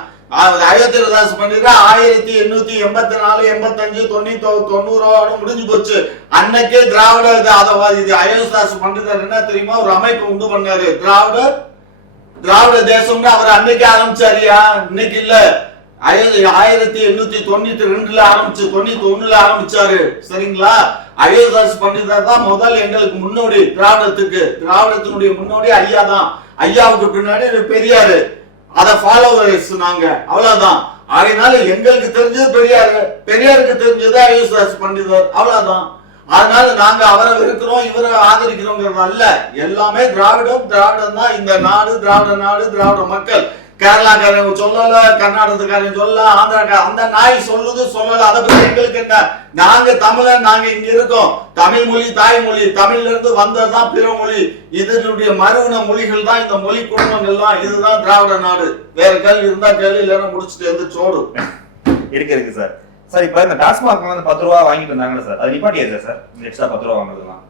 அயோத்திதாஸ் பண்டிதர் 1884, 85, 90 முடிஞ்சு போச்சு. அன்னைக்கே திராவிட அயோத்திதாஸ் பண்டிதர் என்ன தெரியுமா ஒரு அமைப்பு உண்டு பண்ணாரு, திராவிட தேசம்னு அவர் அன்னைக்கு ஆரம்பிச்சாரியா, இன்னைக்கு இல்ல. 1892 ஆரம்பிச்சு 91 ஆரம்பிச்சாரு. சரிங்களா? அயோத்திதாஸ் பண்டிதர் தான் முதல் எங்களுக்கு முன்னோடி. திராவிடத்தினுடைய முன்னோடி ஐயா தான். ஐயாவுக்கு பின்னாடி பெரியாரு, அத ஃபாலோவர்ஸ் நாங்க, அவ்வளவுதான். அதனால எங்களுக்கு தெரிஞ்சது பெரியாருக்கு தெரிஞ்சது அயோத்திதாஸ் பண்டிதர், அவ்வளவுதான். அதனால நாங்க அவரை இருக்கிறோம், இவரை ஆதரிக்கிறோங்கிறது அல்ல. எல்லாமே திராவிடம் தான். இந்த நாடு திராவிட நாடு, திராவிட மக்கள். கேரளாக்காரன் சொல்லல, கர்நாடகக்காரன் சொல்லல, ஆந்திராக்காரன் அந்த நாய் சொல்லுது சொல்லல, அதை பத்தி எங்களுக்கு என்ன? நாங்க தமிழன், நாங்க இங்க இருக்கோம். தமிழ் மொழி தாய்மொழி, தமிழ்ல இருந்து வந்ததுதான் பிற மொழி. இதனுடைய மறுவின மொழிகள் தான் இந்த மொழி குடும்பங்கள் தான். இதுதான் திராவிட நாடு. வேற கேள்வி இருந்தா கேள்வி, இல்லைன்னா முடிச்சுட்டு வந்து சோடு இருக்கு சார். சார் இப்ப இந்த டாஸ்மாக் வந்து 10 ரூபா வாங்கிட்டு இருந்தாங்கல்ல சார், அது நிப்பாட்டியா சார்? எக்ஸ்ட்ரா 10 ரூபா வாங்குறதுலாம்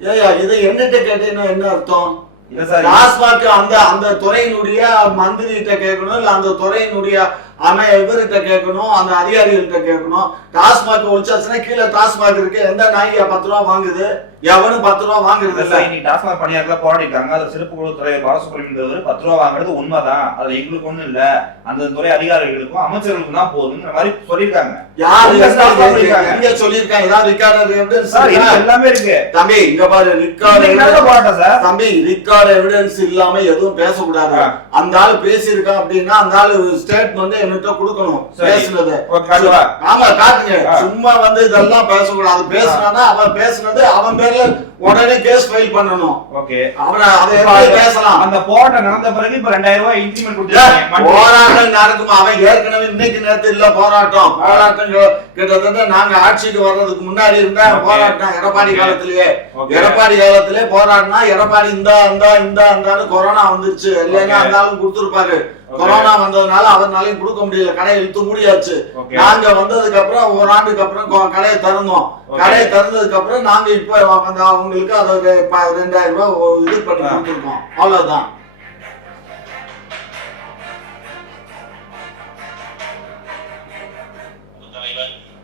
ஏயா இதை என்னட்ட கேட்டீங்கன்னா என்ன அர்த்தம்? டாஸ்மாக் அந்த துறையினுடைய மந்திரிகிட்ட கேட்கணும், இல்ல அந்த துறையினுடைய இவர்கிட்ட கேட்கணும், அந்த அதிகாரிகள்கிட்ட கேட்கணும். டாஸ்மாக் ஒழிச்சாச்சுன்னா கீழே டாஸ்மாக் இருக்கு, எந்த நாய்க்கு 10 ரூபா வாங்குது? எவனும் 10 ரூபா வாங்குறது இல்ல. இன்னைக்கு டாஸ்மாக் பணியாளர்கள போராடிட்டாங்க. அது சிறப்பு குழு தலைவர் பாலசுப்ரமணியன் 10 ரூபா வாங்குறது உண்மைதான், அது எங்களுக்கு ஒண்ணும் இல்ல, அந்த துறை அதிகாரிகளுக்கும் அமைச்சர்களுக்கும் தான் போகுதுங்கிற மாதிரி சொல்லியிருக்காங்க. யாரு இங்க சொல்லியிருக்காங்க? ஏதாவது ரெக்கார்டர் எவிடன்ஸ் எல்லாமே இருக்கு தம்பி. இங்க பாரு, ரெக்கார்ட் போராட்டம் சார் தம்பி. ரெக்கார்ட் எவிடன்ஸ் இல்லாம எதுவும் பேசக்கூடாது. அந்த ஆளு பேசியிருக்கான் அப்படின்னா அந்த ஆளு ஸ்டேட்மெண்ட் என்கிட்ட கொடுக்கணும் பேசுனது. காட்டுவா? ஆமா காட்டுங்க. சும்மா வந்து இதெல்லாம் பேசக்கூடாது. பேசுனா அவன் பேசுனது அவன் பேர்ல உடனே கேஸ் ஃபைல் பண்ணணும். ஓகே, அவனை அதை எப்படி பேசலாம்? அந்த போராட்டம் நடந்த பிறகு இப்ப 2000 ரூபாய் இன்கிரிமெண்ட் கொடுத்தாங்க. போராட்டம் நடக்குமா? அவன் ஏற்கனவே இன்னைக்கு நேரத்து இல்ல போராட்டம். போராட்டம் கிட்டத்தட்ட நாங்க ஆட்சிக்கு வர்றதுக்கு முன்னாடி இருந்தா போராட்டம். எடப்பாடி காலத்திலேயே போராடினா எடப்பாடி இந்தான்னு கொரோனா வந்துருச்சு. இல்லைன்னா அந்தாலும் கொடுத்துருப்பாரு. கொரோனா வந்ததுனால அவர்னாலையும் கொடுக்க முடியல. கடை இழுத்து மூடியாச்சு. நாங்க வந்ததுக்கு அப்புறம் ஒரு ஆண்டுக்கு அப்புறம் கடையை திறந்தோம். கடையை திறந்ததுக்கு அப்புறம் நாங்க இப்ப அவங்களுக்கு அதை 2000 ரூபாய் இது பண்ணி கொடுத்துருக்கோம். அவ்வளவுதான்.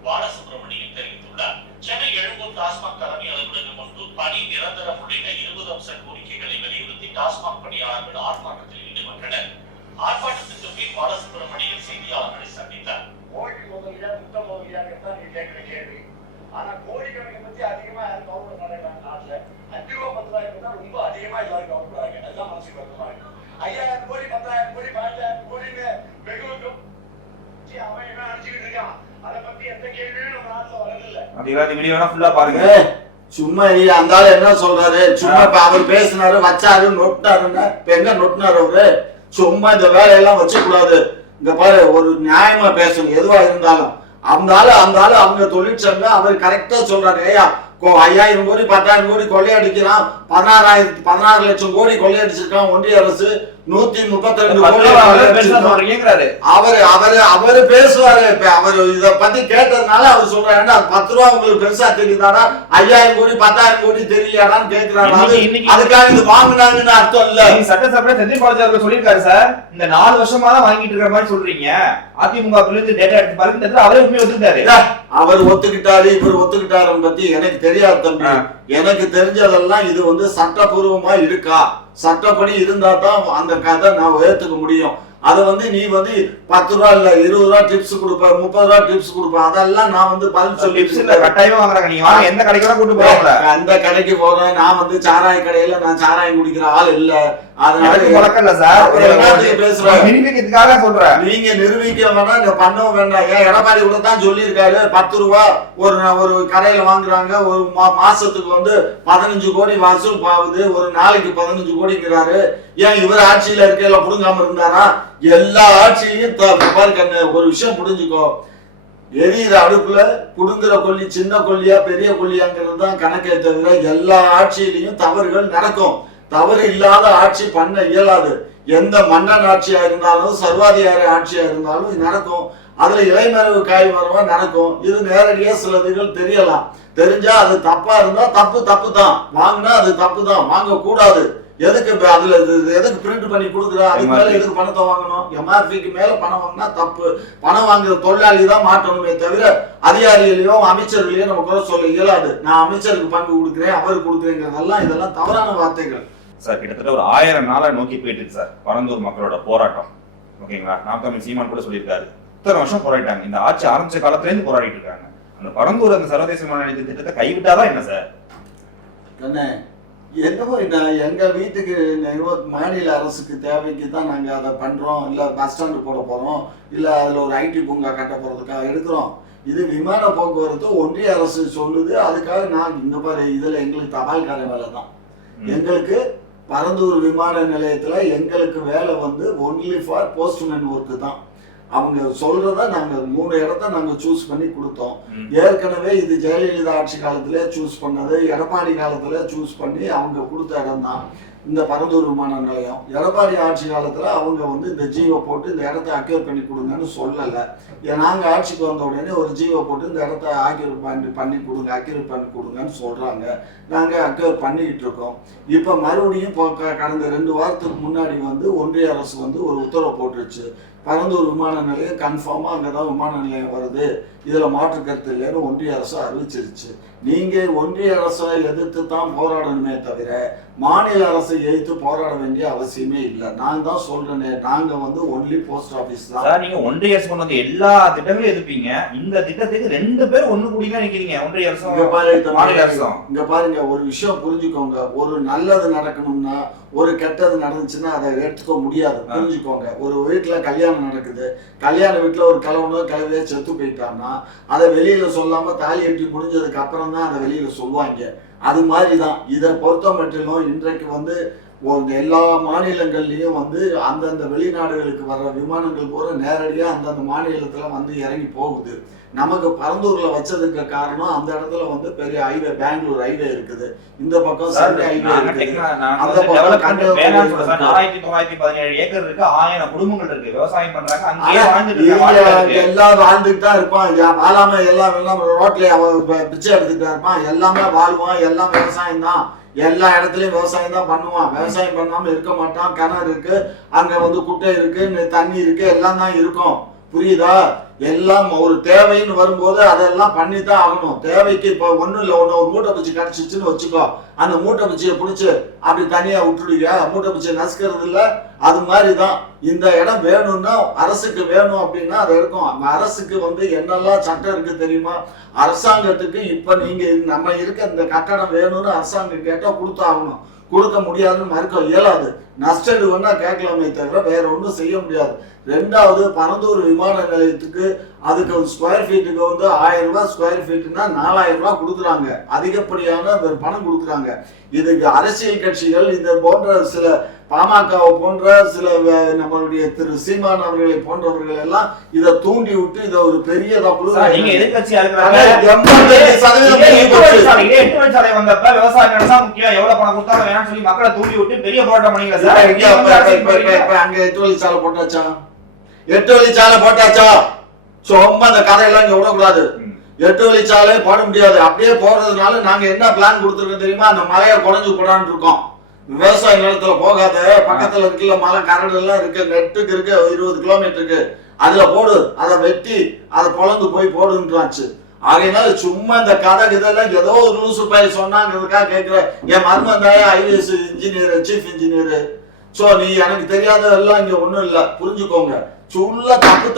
பாலசுப்ரமணியன் தெரிவித்துள்ளார். சென்னை எழும்பூர் டாஸ்மாக் தலைமை அலுவலகம் முன்பு பணி நிரந்தரம் உள்ளிட்ட 20 அம்ச கோரிக்கைகளை வலியுறுத்தி டாஸ்மாக் பணியாளர்கள் ஆர்ப்பாட்டத்தில் ஈடுபட்டனர். ஆர்ப்பாட்டத்துக்கு பின் பாலசுப்ரமணியன் செய்தியாளர்களை சந்தித்தார். கோழி முதலியா முட்டை முதலியாகத்தான் நீ கேட்கிற கேள்வி. ஆனா கோழிக்கணக்கை பத்தி அதிகமா யாரும் கவர்மெண்ட் நடக்கிறாங்க. நாட்டுல 5 ரூபா 10 ரூபாய்க்கு தான் ரொம்ப அதிகமா எல்லாரும் கவர்மெண்ட். அதுதான் மனசுக்கு வருத்தமா இருக்கு. 5000 கோடி 10,000 கோடி 15,000 கோடின்னு வெகுவக்கும் அவன் என்ன அடிச்சுக்கிட்டு இருக்கான். அதை பத்தி எந்த கேள்வியும் நம்ம நாட்டுல வரதில்லை. அது வீடியோ வேணா ஃபுல்லா பாருங்க. சும்மா அந்த ஆளு என்ன சொல்றாரு? சும்மா இப்ப அவர் பேசினாரு, வச்சாரு, நொட்டினாருன்னா இப்ப எங்க நொட்டினாரு அவரு? சும்மா இந்த வேலையெல்லாம் வச்சு கூடாது. இங்க பாரு, ஒரு நியாயமா பேசணும் எதுவா இருந்தாலும். அந்த ஆளு அவங்க தொழிற்சங்க அவர் கரெக்டா சொல்றாரு. ஐயா 5000 கோடி 10,000 கோடி கொள்ளையடிக்கிறான். 16 லட்சம் கோடி கொள்ளையடிச்சிருக்கான் ஒன்றிய அரசு. 132 கோடி அவரு பேசுவாரு. இப்ப அவரு இத பத்தி கேட்டதுனால அவர் சொல்றாரு, 10 ரூபா உங்களுக்கு பெருசா தெரியுதாடா? 5000 கோடி 10,000 கோடி தெரியலையாடான்னு கேட்கிறாரு. அதுக்காக இது வாங்கினாங்கன்னு அர்த்தம் இல்ல. சட்டசபையில செந்தில் பாலாஜி அவர்கள் சொல்லியிருக்காரு சார், இந்த 4 வருஷமா தான் வாங்கிட்டு இருக்கிற மாதிரி சொல்றீங்க. அதிமுக டேட்டா எடுத்து பாருங்க, அவரே உண்மையை ஒத்துக்கிட்டாரு. அவர் ஒத்துக்கிட்டாரு, இவர் ஒத்துக்கிட்டாரு பத்தி எனக்கு தெரியாது தம்பி. எனக்கு தெரிஞ்சதெல்லாம் இது வந்து சட்டபூர்வமா இருக்கா, சட்டப்படி இருந்தா தான் அந்த கதை நான் ஏத்துக்க முடியும். அதை வந்து நீ வந்து 10 ரூபா இல்ல 20 ரூபா டிப்ஸ் கொடுப்ப, 30 ரூபா டிப்ஸ் கொடுப்ப, அதெல்லாம் நான் வந்து பதில் சொல்லி கட்டாயமா வாங்குறாங்க. நீங்க வாங்க, எந்த கடைக்கு கூட்டு போறீங்க? அந்த கடைக்கு போறேன். நான் வந்து சாராய கடையில நான் சாராயம் குடிக்கிற ஆள் இல்ல. அதனால சொல்றேன், நீங்க நிரூபிக்க வேணாம், பண்ணவும் வேண்டாம். ஏன் எடப்பாடி கூட தான் சொல்லி இருக்காரு, 10 ரூபா ஒரு கடையில வாங்குறாங்க, ஒரு மாசத்துக்கு வந்து 15 கோடி வசூல் பாவுது, ஒரு நாளைக்கு 15 கோடிங்கிறாரு. ஏன் இவர் ஆட்சியில இருக்கையில புடுங்காம இருந்தாரா? எல்லா ஆட்சியிலையும் பாருங்க, ஒரு விஷயம் புரிஞ்சுக்கோ. எரியிற அடுப்புல புடுங்குற கொல்லி சின்ன கொல்லியா பெரிய கொல்லியாங்கிறது தான் கணக்கே தவிர எல்லா ஆட்சியிலையும் தவறுகள் நடக்கும். தவறு இல்லாத ஆட்சி பண்ண இயலாது. எந்த மன்னன் ஆட்சியா இருந்தாலும் சர்வாதிகாரி ஆட்சியா இருந்தாலும் இது நடக்கும். அதுல இலைமறைவு காய் மரமா நடக்கும். இது நேரடியா சிலதுகள் தெரியலாம். தெரிஞ்சா அது தப்பா இருந்தா தப்பு தான். வாங்கினா அது தப்பு தான், வாங்க கூடாது. எதுக்கு அதுல எதுக்கு பிரிண்ட் பண்ணி கொடுக்குற? அதுக்கு மேல எதுக்கு பணத்தை வாங்கணும்? எம்ஆர்பிக்கு மேல பணம் வாங்கினா தப்பு. பணம் வாங்குற தொழிலாளி தான் மாற்றணுமே தவிர அதிகாரிகளையும் அமைச்சர்களையும் நம்ம கூட சொல்ல இயலாது. நான் அமைச்சருக்கு பங்கு கொடுக்குறேன், அவருக்கு கொடுக்குறேங்கிறதெல்லாம் இதெல்லாம் தவறான வார்த்தைகள் சார். கிட்டத்தட்ட ஒரு 1000 நாளா நோக்கி போயிட்டு இருக்கு சார் பரந்தூர் மக்களோட போராட்டம். ஓகேங்களா? நாம் தமிழ் சீமான் கூட சொல்லியிருக்காரு, இத்தனை வருஷம் போராடிட்டாங்க. இந்த ஆட்சி ஆரம்பிச்ச காலத்துல இருந்து போராடிட்டு இருக்காங்க. அந்த பரந்தூர் அந்த சர்வதேச விமான நிலைய திட்டத்தை கைவிட்டாதான் என்ன சார்? என்னவோ எங்க வீட்டுக்கு மாநில அரசுக்கு தேவைக்கு தான் நாங்க அதை பண்றோம். இல்ல பஸ் ஸ்டாண்டு போட போறோம், இல்ல அதுல ஒரு ஐடி பூங்கா கட்ட போறதுக்காக எடுக்கிறோம். இது விமான போக்குவரத்து ஒன்றிய அரசு சொல்லுது. அதுக்காக நான் இங்க பாரு, இதுல எங்களுக்கு தபால்கார வேலை தான். எங்களுக்கு பரந்தூர் விமான நிலையத்துல எங்களுக்கு வேலை வந்து ஒன்லி ஃபார் போஸ்ட்மேன் ஒர்க்கு தான். அவங்க சொல்றத நாங்க 3 இடத்த நாங்க சூஸ் பண்ணி கொடுத்தோம். ஏற்கனவே இது ஜெயலலிதா ஆட்சி காலத்திலே சூஸ் பண்ணது, எடப்பாடி காலத்துல சூஸ் பண்ணி அவங்க கொடுத்த இடம் தான் இந்த பரந்தூர் விமான நிலையம். எடப்பாடி ஆட்சி காலத்துல அவங்க வந்து இந்த ஜீவோ போட்டு இந்த இடத்த அக்யூர் பண்ணி கொடுங்கன்னு சொல்லலை. நாங்க ஆட்சிக்கு வந்த உடனே ஒரு ஜீவோ போட்டு இந்த இடத்த அக்யூர் பண்ணி கொடுங்க, அக்யூர் பண்ணி கொடுங்கன்னு சொல்றாங்க. நாங்க அக்யூர் பண்ணிக்கிட்டு இருக்கோம். இப்ப மறுபடியும் கடந்த 2 வாரத்துக்கு முன்னாடி வந்து ஒன்றிய அரசு வந்து ஒரு உத்தரவு போட்டுருச்சு. பரந்தூர் விமான நிலையம் கன்ஃபார்மா அங்கதான் விமான நிலையம் வருது, இதுல மாற்று கருத்து இல்லைன்னு ஒன்றிய அரசு அறிவிச்சிருச்சு. நீங்க ஒன்றிய அரசை எதிர்த்து தான் போராடணுமே தவிர மாநில அரசை எதிர்த்து போராட வேண்டிய அவசியமே இல்லை. நான் தான் சொல்றேனே, நாங்க வந்து ஒன்லி போஸ்ட் ஆபீஸ் தான். நீங்க ஒன்றிய அரசு கொண்டு வந்து எல்லா திட்டங்களும் எதிர்ப்பீங்க. இந்த திட்டத்துக்கு 2 பேர் ஒண்ணு கூடி தான் நிக்கிறீங்க, ஒன்றிய அரசும் மாநில அரசும். இங்க பாருங்க, ஒரு விஷயம் புரிஞ்சுக்கோங்க. ஒரு நல்லது நடக்கணும்னா ஒரு கெட்டது நடந்துச்சுன்னா அதை எடுத்துக்க முடியாது. புரிஞ்சுக்கோங்க. ஒரு வீட்டுல கல்யாணம் நடக்குது, கல்யாண வீட்டுல ஒரு கிழவனோ கிழவையோ செத்து போயிட்டான்னா அதை வெளியில சொல்லாம தாலி கட்டி முடிஞ்சதுக்கு அப்புறம் தான் அதை வெளியில சொல்லுவாங்க. அது மாதிரிதான் இதை பொறுத்த மட்டிலும் இன்றைக்கு வந்து எல்லா மாநிலங்கள்லயும் வந்து அந்தந்த வெளிநாடுகளுக்கு வர்ற விமானங்கள் பூரா நேரடியா அந்தந்த மாநிலத்துல வந்து இறங்கி போகுது. நமக்கு பரந்தூர்ல வச்சதுக்கு காரணம் அந்த இடத்துல வந்து பெரிய ஹைவே, பெங்களூர் ஹைவே இருக்குது, இந்த பக்கம் சென்னை ஹைவே இருக்குது, அந்த பக்கம் 4917 ஏக்கர் இருக்கு, 1000 குடும்பங்கள் இருக்கு, விவசாயம் பண்றாங்க, அங்கேயே எல்லாம் வாழ்ந்துட்டு தான் இருப்பான். வாழாம எல்லாம் ரோட்ல பிச்சை எடுத்துட்டு இருப்பான். எல்லாமே வாழ்வான், எல்லாம் விவசாயம் தான், எல்லா இடத்துலயும் விவசாயம் தான் பண்ணுவான். விவசாயம் பண்ணாம இருக்க மாட்டான். கிணறு இருக்கு, அங்க வந்து குட்டை இருக்கு, தண்ணி இருக்கு, எல்லாம் தான் இருக்கும். புரியுதா? எல்லாம் ஒரு தேவைன்னு வரும்போது அதெல்லாம் பண்ணித்தான் ஆகணும். தேவைக்கு இப்போ ஒன்றும் இல்லை, ஒன்று ஒரு மூட்டை பிச்சு கிடச்சிச்சுன்னு வச்சுக்கோ, அந்த மூட்டை பிச்சியை பிடிச்சி அப்படி தனியாக விட்டுடுவியா? மூட்டை பிச்சியை நசுக்கிறது இல்லை. அது மாதிரி தான் இந்த இடம் வேணும்னா அரசுக்கு வேணும் அப்படின்னா அது இருக்கும். அரசுக்கு வந்து என்னெல்லாம் சட்டம் இருக்கு தெரியுமா? அரசாங்கத்துக்கு இப்போ நீங்கள் நம்ம இருக்க இந்த கட்டடம் வேணும்னு அரசாங்கம் கேட்டால் கொடுத்தாகணும். கொடுக்க முடியாதுன்னு மறுக்க இயலாது. நஷ்டடு வேணா கேட்கலாமே தவிர வேற ஒன்றும் செய்ய முடியாது. ரெண்டாவது, பரந்தூர் விமான நிலையத்துக்கு அதுக்கு ஸ்கொயர் ஃபீட்டுக்கு வந்து 1000 ரூபாய் ஸ்கொயர் ஃபீட்டுனா 4000 ரூபாய் கொடுக்குறாங்க. அதிகப்படியான பணம் கொடுக்குறாங்க. இதுக்கு அரசியல் கட்சிகள் இந்த போன்ற சில பாமகவை போன்ற சில நம்மளுடைய திரு சீமான் அவர்களை போன்றவர்கள் எல்லாம் இதை தூண்டி விட்டு இதை ஒரு பெரிய அங்க 8 வழிச்சாலை போட்டாச்சா? 8 வழிச்சாலை போட்டாச்சா? சும்மா அந்த கதையெல்லாம் இங்க விடக்கூடாது. 8 வழிச்சாலை போட முடியாது. அப்படியே போடுறதுனால நாங்க என்ன பிளான் கொடுத்துருக்கோம் தெரியுமா? அந்த மலையை குறைஞ்சு போடான்னு இருக்கோம். விவசாய நிலத்துல போகாத, பக்கத்துல இருக்குல்ல மலை, கரடு எல்லாம் இருக்கு, நெட்டுக்கு இருக்கு, 20 கிலோமீட்டருக்கு, அதுல போடு, அதை வெட்டி அதை பொழந்து போய் போடுன்றாச்சு. ஆகையினால சும்மா இந்த கதை இதெல்லாம் ஏதோ ஒரு லூசு பையன் சொன்னாங்கிறதுக்காக கேட்கிற. என் மருமந்தாய IAS engineer, chief engineer. So நீ எனக்கு தெரியாததெல்லாம் இங்க ஒண்ணும் இல்ல, புரிஞ்சுக்கோங்க. சுள்ள தப்பு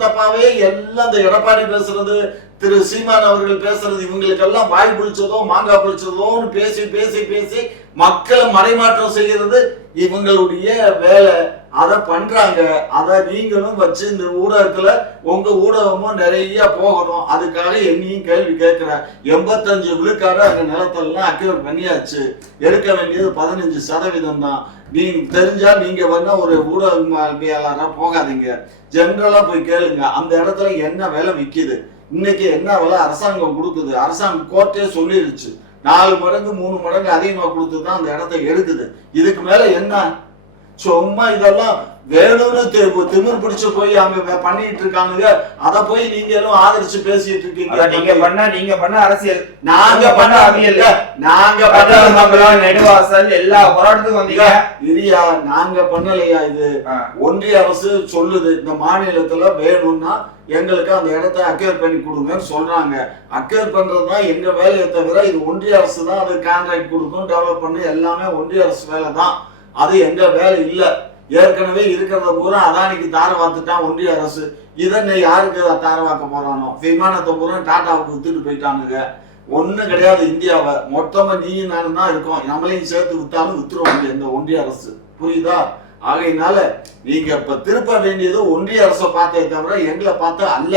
தப்பாவே எல்லாம் இந்த எடப்பாடி பேசுறது, திரு சீமான் அவர்கள் பேசுறது, இவங்களுக்கு எல்லாம் வாய் புளிச்சதோ மாங்காய் புளிச்சதோன்னு பேசி பேசி பேசி மக்களை மறைமாற்றம் செய்யறது இவங்களுடைய வேலை. அதை பண்றாங்க. அதை நீங்களும் வச்சு இந்த ஊடகத்துல உங்க ஊடகமும் நிறைய போகணும். அதுக்காக என்னையும் கேள்வி கேட்கிற. 85 விழுக்காடு அந்த நிலத்தெல்லாம் அக்யூர் பண்ணியாச்சு. எடுக்க வேண்டியது 15% தான். நீங்க தெரிஞ்சா நீங்க வேணா ஒரு ஊடகவியலாளரா போகாதீங்க, ஜெனரலா போய் கேளுங்க. அந்த இடத்துல என்ன விலை விற்கிது, இன்னைக்கு என்ன விலை அரசாங்கம் கொடுக்குது. அரசாங்கம் கோர்ட்டே சொல்லிருச்சு, 4 மடங்கு 3 மடங்கு அதிகமா கொடுத்துதான் அந்த இடத்தை எடுக்குது. இதுக்கு மேல என்ன? சும்மா இதெல்லாம் வேணும்னு திமிர் பிடிச்சு போய் அங்க பண்ணிட்டு இருக்காங்க. அத போய் நீங்க எல்லாம் ஆதரிச்சு பேசிட்டு இருக்கீங்க. நீங்க பண்ண அரசியல், நாங்க பண்ண அவியல், நாங்க நெடுவாசல் எல்லா போராட்டத்துக்கும் வந்தீங்க. இரியா, நாங்க பண்ணலையா? இது ஒன்றிய அரசு சொல்லுது, இந்த மாநிலத்துல வேணும்னா எங்களுக்கு அந்த இடத்த அக்யூர் பண்ணி கொடுங்கன்னு சொல்றாங்க. அக்யூர் பண்றதுதான் எங்க வேலையை தவிர இது ஒன்றிய அரசு தான் அது கான்ட்ராக்ட் கொடுக்கும், டெவலப் பண்ணி எல்லாமே ஒன்றிய அரசு வேலை தான். அது எங்க வேலை இல்ல. ஏற்கனவே இருக்கிறத பூரா அதானிக்கு தார வாத்துட்டான் ஒன்றிய அரசு. இதனை யாருக்கு தார வாக்க போறானோ? விமானத்தை பூரா டாட்டாவுக்கு வித்துட்டு போயிட்டானுங்க. ஒண்ணும் கிடையாது. இந்தியாவை மொத்தமா நீயும் நானும் தான் இருக்கோம். நம்மளையும் சேர்த்து வித்தாலும் வித்துருவாங்க இந்த ஒன்றிய அரசு. புரியுதா? ஆகையினால நீங்க இப்ப திருப்ப வேண்டியது ஒன்றிய அரசை பார்த்தே தவிர எங்களை பார்த்து அல்ல.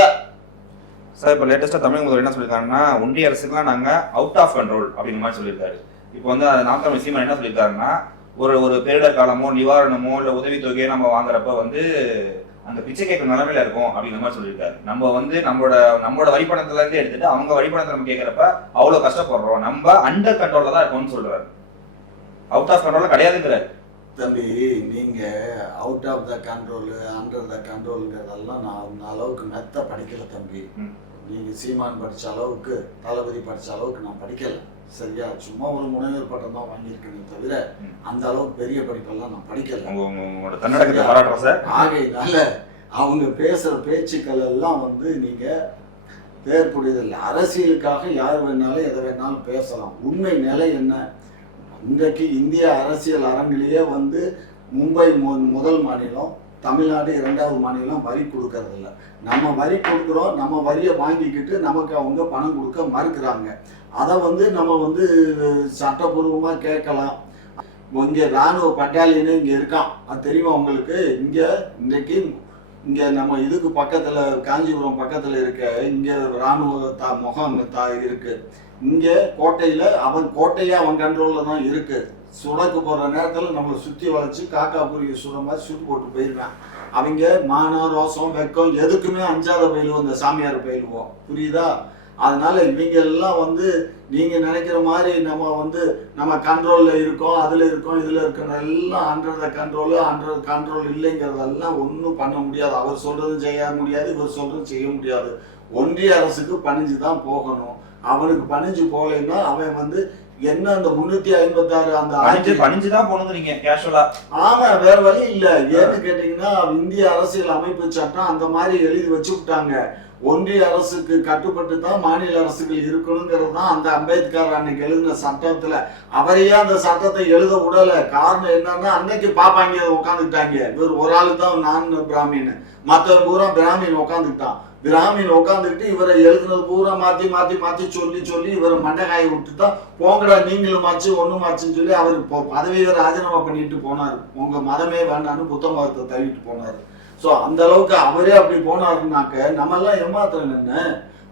சார், இப்போ லேட்டஸ்டா தமிழக முதல்வர் என்ன சொல்லியிருக்காருன்னா, ஒன்றிய அரசுக்குலாம் நாங்க அவுட் ஆஃப் கண்ட்ரோல் அப்படிங்கிற மாதிரி சொல்லியிருக்காரு. இப்போ வந்து நாம் தமிழ் சீமான் என்ன சொல்லியிருக்காருன்னா, ஒரு பேரிடர் காலமோ நிவாரணமோ இல்லை உதவித்தொகையோ நம்ம வாங்குறப்ப வந்து அந்த பிச்சை கேட்கிற நிலைமையில இருக்கும் அப்படிங்கிற மாதிரி சொல்லியிருக்காரு. நம்ம வந்து நம்மளோட வரிப்பணத்துல இருந்து எடுத்துட்டு அவங்க வரிப்பணத்தை நம்ம கேட்கறப்ப அவ்வளவு கஷ்டப்படுறோம், நம்ம அண்டர் கண்ட்ரோல்ல தான் இருக்கோம்னு சொல்றாரு. அவுட் ஆஃப் கண்ட்ரோல்ல கிடையாதுங்கிறாரு. தம்பி, நீங்க out of the control, under the கண்ட்ரோலுங்கிறதெல்லாம் நான் அந்த அளவுக்கு மெத்த படிக்கல தம்பி. நீங்க சீமான் படிச்ச அளவுக்கு, தளபதி படிச்ச அளவுக்கு நான் படிக்கல. சரியா? சும்மா ஒரு முனைவர் பட்டம் தான் வாங்கியிருக்கேன் தவிர அந்த அளவுக்கு பெரிய படிப்பெல்லாம் நான் படிக்கல. ஆகையினால அவங்க பேசுற பேச்சுக்கள் எல்லாம் வந்து நீங்க தேர்ப்புடையதில்லை. அரசியலுக்காக யார் வேணாலும் எதை வேணாலும் பேசலாம். உண்மை நிலை என்ன? இன்றைக்கு இந்திய அரசியல் அரங்கிலேயே வந்து மும்பை முதல் மாநிலம், தமிழ்நாடு 2வது மாநிலம் வரி கொடுக்கறது இல்லை. நம்ம வரி கொடுக்குறோம், நம்ம வரியை வாங்கிக்கிட்டு நமக்கு அவங்க பணம் கொடுக்க மறுக்கிறாங்க. அதை வந்து நம்ம வந்து சட்டப்பூர்வமாக கேட்கலாம். இங்கே ராணுவ பட்டாலியனு இங்கே இருக்கான், அது தெரியுமா உங்களுக்கு? இன்றைக்கு இங்கே நம்ம இதுக்கு பக்கத்தில் காஞ்சிபுரம் பக்கத்தில் இருக்க இங்கே ராணுவ முகாம் இருக்கு. இங்கே கோட்டையில் கோட்டையே அவன் கண்ட்ரோலில் தான் இருக்கு. சுடக்கு போகிற நேரத்தில் நம்மளை சுற்றி வளைச்சி காக்கா குருவி சுட மாதிரி சுட்டு போட்டு போயிருக்கான். அவங்க மானம் ரோசம் வெக்கம் எதுக்குமே அஞ்சாத பயிலுவோம், இந்த சாமியார் பயிலுவோம், புரியுதா? அதனால இவங்க எல்லாம் நீங்க நினைக்கிற மாதிரி நம்ம கண்ட்ரோல்ல இருக்கோம், அதுல இருக்கோம், இதுல இருக்கோம், எல்லாம் அண்டர் கண்ட்ரோல் இல்லைங்கிறதெல்லாம் ஒன்றும் பண்ண முடியாது. அவர் சொல்றதும் செய்ய முடியாது, இவர் சொல்றதும் செய்ய முடியாது. ஒன்றிய அரசுக்கு பணிஞ்சு தான் போகணும். அவனுக்கு பணிஞ்சு போகலைன்னா அவன் என்ன அந்த 356 அந்த பணிஞ்சுதான் போகணுங்கிறீங்க கேஷுவலா? ஆமா, வேற வழி இல்ல. ஏன்னு கேட்டீங்கன்னா இந்திய அரசியல் அமைப்பு சட்டம் அந்த மாதிரி எழுதி வச்சு விட்டாங்க. ஒன்றிய அரசுக்கு கட்டுப்பட்டு தான் மாநில அரசுகள் இருக்கணுங்கிறது தான் அந்த அம்பேத்கர் அன்னைக்கு எழுதின சட்டத்துல. அவரையே அந்த சட்டத்தை எழுத விடல. காரணம் என்னன்னா அன்னைக்கு பாப்பாங்க உட்காந்துக்கிட்டாங்க. இவர் ஒரு ஆளு தான் நான் பிராமின், மற்றவன் பூரா பிராமின் உட்காந்துக்கிட்டான். பிராமின் உட்காந்துக்கிட்டு இவரை எழுதுனது பூரா மாத்தி மாத்தி மாத்தி சொல்லி இவரை மண்டகாய விட்டு தான் போங்கடா நீங்களும் மாச்சு ஒன்றும் மாச்சுன்னு சொல்லி அவர் பதவியை ராஜினாமா பண்ணிட்டு போனார். உங்க மதமே வேண்டான்னு புத்த மதத்தை தள்ளிட்டு போனார். ஸோ அந்த அளவுக்கு அவரே அப்படி போனாருனாக்க நம்ம எல்லாம் ஏமாத்துறோம் என்ன.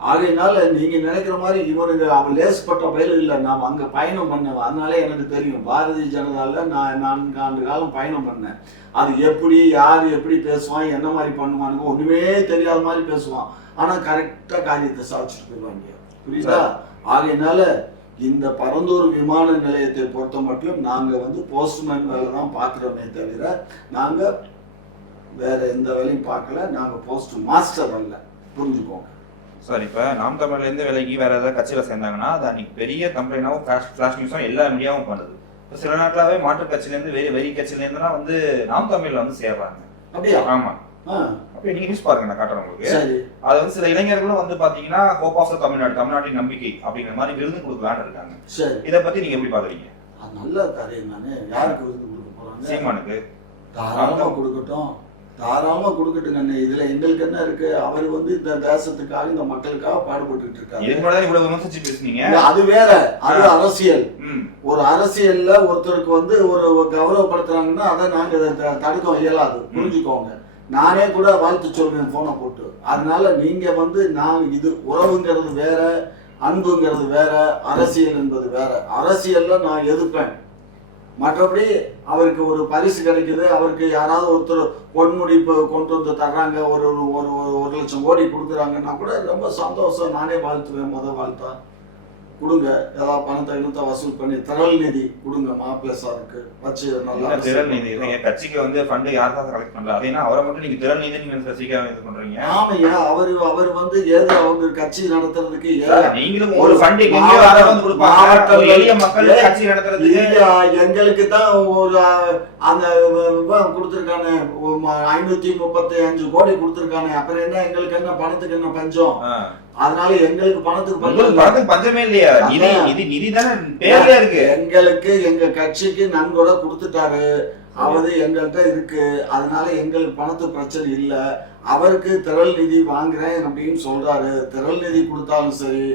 ஆகையினால நீங்க நினைக்கிற மாதிரி இவனுக்கு அவன் லேசுப்பட்ட பயிர் இல்லை. நான் அங்க பயணம் பண்ணேன், அதனாலே எனக்கு தெரியும். பாரதிய ஜனதால நான் 4 ஆண்டு காலம் பயணம் பண்ணேன். அது எப்படி யார் எப்படி பேசுவான், என்ன மாதிரி பண்ணுவானுங்க ஒண்ணுமே தெரியாத மாதிரி பேசுவான். ஆனா கரெக்டா காரியத்தை சாதிச்சுட்டு போயிடுவாங்க, புரியுதா? ஆகையினால இந்த பரந்தூர் விமான நிலையத்தை பொறுத்த மட்டும் நாங்க போஸ்ட்மேன் வேலை தான் பாக்குறோமே தவிர நாங்க வேற எந்த வேலையும் பார்க்கல. நாங்க போஸ்ட் மாஸ்டர் அல்ல, புரிஞ்சுக்கோங்க சார். இப்ப நாம் தமிழ்ல இருந்து விலகி வேற ஏதாவது கட்சியில சேர்ந்தாங்கன்னா அது அன்னைக்கு பெரிய கம்ப்ளைண்டாவும் ஃபிளாஷ் நியூஸும் எல்லா மீடியாவும் பண்ணுது. இப்போ சில நாட்களாவே மாற்று கட்சியில இருந்து வெறி கட்சியில இருந்துலாம் நாம் தமிழ்ல சேர்றாங்க. அப்படியா? ஆமா. அப்ப நீங்க நியூஸ் பாருங்க, நான் காட்டுறேன் உங்களுக்கு. அது சில இளைஞர்களும் பாத்தீங்கன்னா ஹோப் ஆஃப் தமிழ்நாட்டின் நம்பிக்கை அப்படிங்கிற மாதிரி விருது கொடுக்கலான்னு இருக்காங்க. இதை பத்தி நீங்க எப்படி பாக்குறீங்க? நல்ல காரியம் தானே. யாருக்கு விருது கொடுக்க போறாங்க? சீமானுக்கு தாராளமா கொடுக்கட்டுங்க. இதுல எங்களுக்கு என்ன இருக்கு? அவர் இந்த தேசத்துக்காக இந்த மக்களுக்காக பாடுபட்டு இருக்காரு. அது வேற, அது அரசியல். ஒரு அரசியல்ல ஒருத்தருக்கு ஒரு கௌரவப்படுத்துறாங்கன்னா அதை நாங்க தடுக்க இயலாது, புரிஞ்சுக்கோங்க. நானே கூட வாழ்த்து சொல்றேன் போனை போட்டு. அதனால நீங்க நான் இது உறவுங்கிறது வேற, அன்புங்கிறது வேற, அரசியல் என்பது வேற. அரசியல்ல நான் எதிர்ப்பேன். மற்றபடி அவருக்கு ஒரு பரிசு கிடைக்குது, அவருக்கு யாராவது ஒருத்தர் பொன்முடிப்பு கொண்டு தர்றாங்க, ஒரு 1,00,000 கோடி கொடுக்குறாங்கன்னா கூட ரொம்ப சந்தோஷம். நானே வாழ்த்துவேன். வாழ்த்தா கொடுங்க, ஏதாவது பணத்தை வசூல் பண்ணி திரள் நிதி கொடுங்க மாப்பிள்ளை சாருக்கு வச்சு. நல்லா திரள் நிதி கட்சிக்கு ஃபண்ட் யாருக்காக கலெக்ட் பண்ணல, அப்படின்னா அவரை மட்டும் நீங்க திரள் நிதி நீங்க கட்சிக்காக இது பண்றீங்க. ஆமையா, அவர் ஏதோ அவங்க கட்சி நடத்துறதுக்கு நீங்களும் ஒரு ஃபண்ட் கொடுப்பாங்க எளிய மக்கள் கட்சி நடத்துறதுக்கு. எங்களுக்கு தான் ஒரு அந்த கொடுத்துருக்கானே 535 கோடி கொடுத்துருக்கானே. அப்புறம் என்ன எங்களுக்கு என்ன பணத்துக்கு என்ன பஞ்சம்? அதனால எங்களுக்கு பணத்துக்கு பஞ்சமே இல்லையா? நிதி தானே பேர்ல இருக்கு. எங்களுக்கு எங்க கட்சிக்கு நன்கொடை கொடுத்துட்டாரு, அவரு எங்கள்கிட்ட இருக்கு. அதனால எங்களுக்கு பணத்து பிரச்சனை இல்லை. அவருக்கு திரள் நிதி வாங்குறேன் அப்படின்னு சொல்றாரு. திரள் நிதி கொடுத்தாலும் சரி,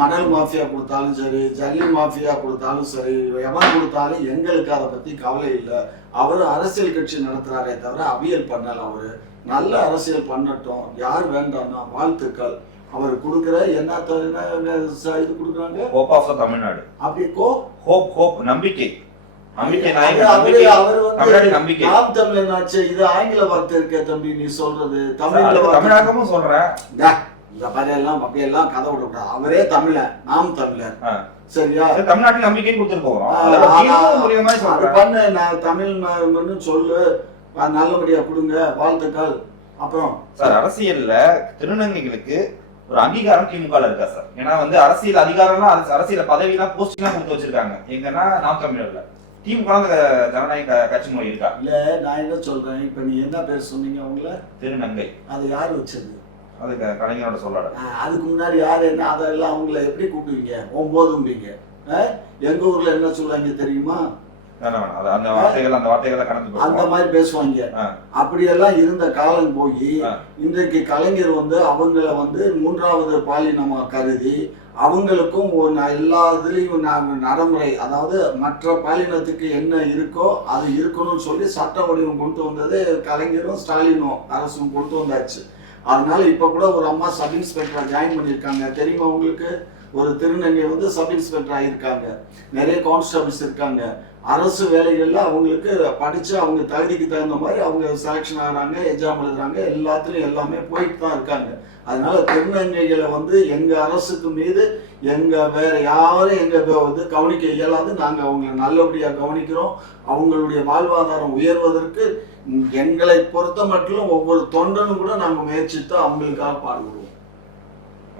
மணல் மாஃபியா கொடுத்தாலும் சரி, ஜல்லி மாஃபியா கொடுத்தாலும் சரி, எவன் கொடுத்தாலும் எங்களுக்கு அதை பத்தி கவலை இல்லை. அவரு அரசியல் கட்சி நடத்துறாரே தவிர அவியல் பண்ணல. அவரு நல்ல அரசியல் பண்ணட்டும், யார் வேண்டாம்னா வாழ்த்துக்கள். அவர் கொடுக்கிற என்ன இது கொடுக்குறாங்க, ஹோப் ஆஃப் தமிழ்நாடு. அப்படி ஹோப் நம்பிக்கை. நாம் தமிழனாச்சு. இது ஆங்கில வார்த்தை இருக்கே தம்பி, நீ சொல்றது தமிழாக்கமும் சொல்றேன். இந்த மாதிரியெல்லாம் அப்படியெல்லாம் கதை விடக்கூடாது. அவரே தமிழன், நாம் தமிழர். சரியா? தமிழ்நாட்டில் நம்பிக்கை கொடுத்துருக்கோம் பண்ணு. நான் தமிழ் சொல்லு, நல்லபடியா கொடுங்க, வாழ்த்துக்கள். அப்புறம் சார், அரசியல்ல திருநங்கைகளுக்கு ஒரு அங்கீகாரம் திமுக இருக்கா சார்? ஏன்னா அரசியல் அதிகாரம்லாம் அரசியல் பதவியெல்லாம் போஸ்டிங்லாம் கொடுத்து வச்சிருக்காங்க. எங்கன்னா நாம் தமிழர்ல திமுக ஜனநாயக கட்சி மொழி இருக்கா? இல்ல, நான் என்ன சொல்றேன், இப்ப நீ என்ன பேர் சொன்னீங்க? உங்களை திருநங்கை. அது யாரு வச்சது? அது கலைஞரோட சொல்லாட. அதுக்கு முன்னாடி யாரு என்ன அதெல்லாம் அவங்களை எப்படி கூப்பிடுவீங்க? 9 எங்க ஊர்ல என்ன சொல்லுவாங்க தெரியுமா? வேணாம் அந்த வார்த்தைகளை கடந்து அந்த மாதிரி பேசுவாங்க. அப்படியெல்லாம் இருந்த காலம் போய் இன்றைக்கு கலைஞர் வந்து அவங்கள வந்து மூன்றாவது பாலினமா கருதி அவங்களுக்கும் எல்லா இதுலேயும் நடைமுறை, அதாவது மற்ற பாலினத்துக்கு என்ன இருக்கோ அது இருக்கணும்னு சொல்லி சட்ட வடிவம் கொண்டு வந்தது கலைஞரும் ஸ்டாலினும் அரசும் கொண்டு வந்தாச்சு. அதனால இப்போ கூட ஒரு அம்மா சப் இன்ஸ்பெக்டராக ஜாயின் பண்ணியிருக்காங்க, தெரியுமா உங்களுக்கு? ஒரு திருநங்கை வந்து சப் இன்ஸ்பெக்டர் ஆகியிருக்காங்க. நிறைய கான்ஸ்டபிள்ஸ் இருக்காங்க. அரசு வேலைகளில் அவங்களுக்கு படித்து அவங்க தகுதிக்கு தகுந்த மாதிரி அவங்க செலெக்ஷன் ஆகிறாங்க, எக்ஸாம் எழுதுறாங்க, எல்லாத்துலேயும் எல்லாமே போயிட்டு தான் இருக்காங்க. அதனால திருநங்கைகளை வந்து எங்கள் அரசுக்கு மீது வேற யாரும் வந்து கவனிக்க இயலாது. நாங்கள் அவங்களை நல்லபடியாக கவனிக்கிறோம். அவங்களுடைய வாழ்வாதாரம் உயர்வதற்கு எங்களை பொறுத்த மட்டும் ஒவ்வொரு தொண்டனும் கூட நாங்கள் முயற்சித்து அவங்களுக்காக பாடுபடுவோம்.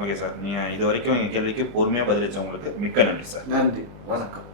ஓகே சார், நீங்கள் இது வரைக்கும் எங்கள் கேள்விக்கு பொறுமையாக பதிலளிச்சவங்களுக்கு மிக்க நன்றி சார். நன்றி, வணக்கம்.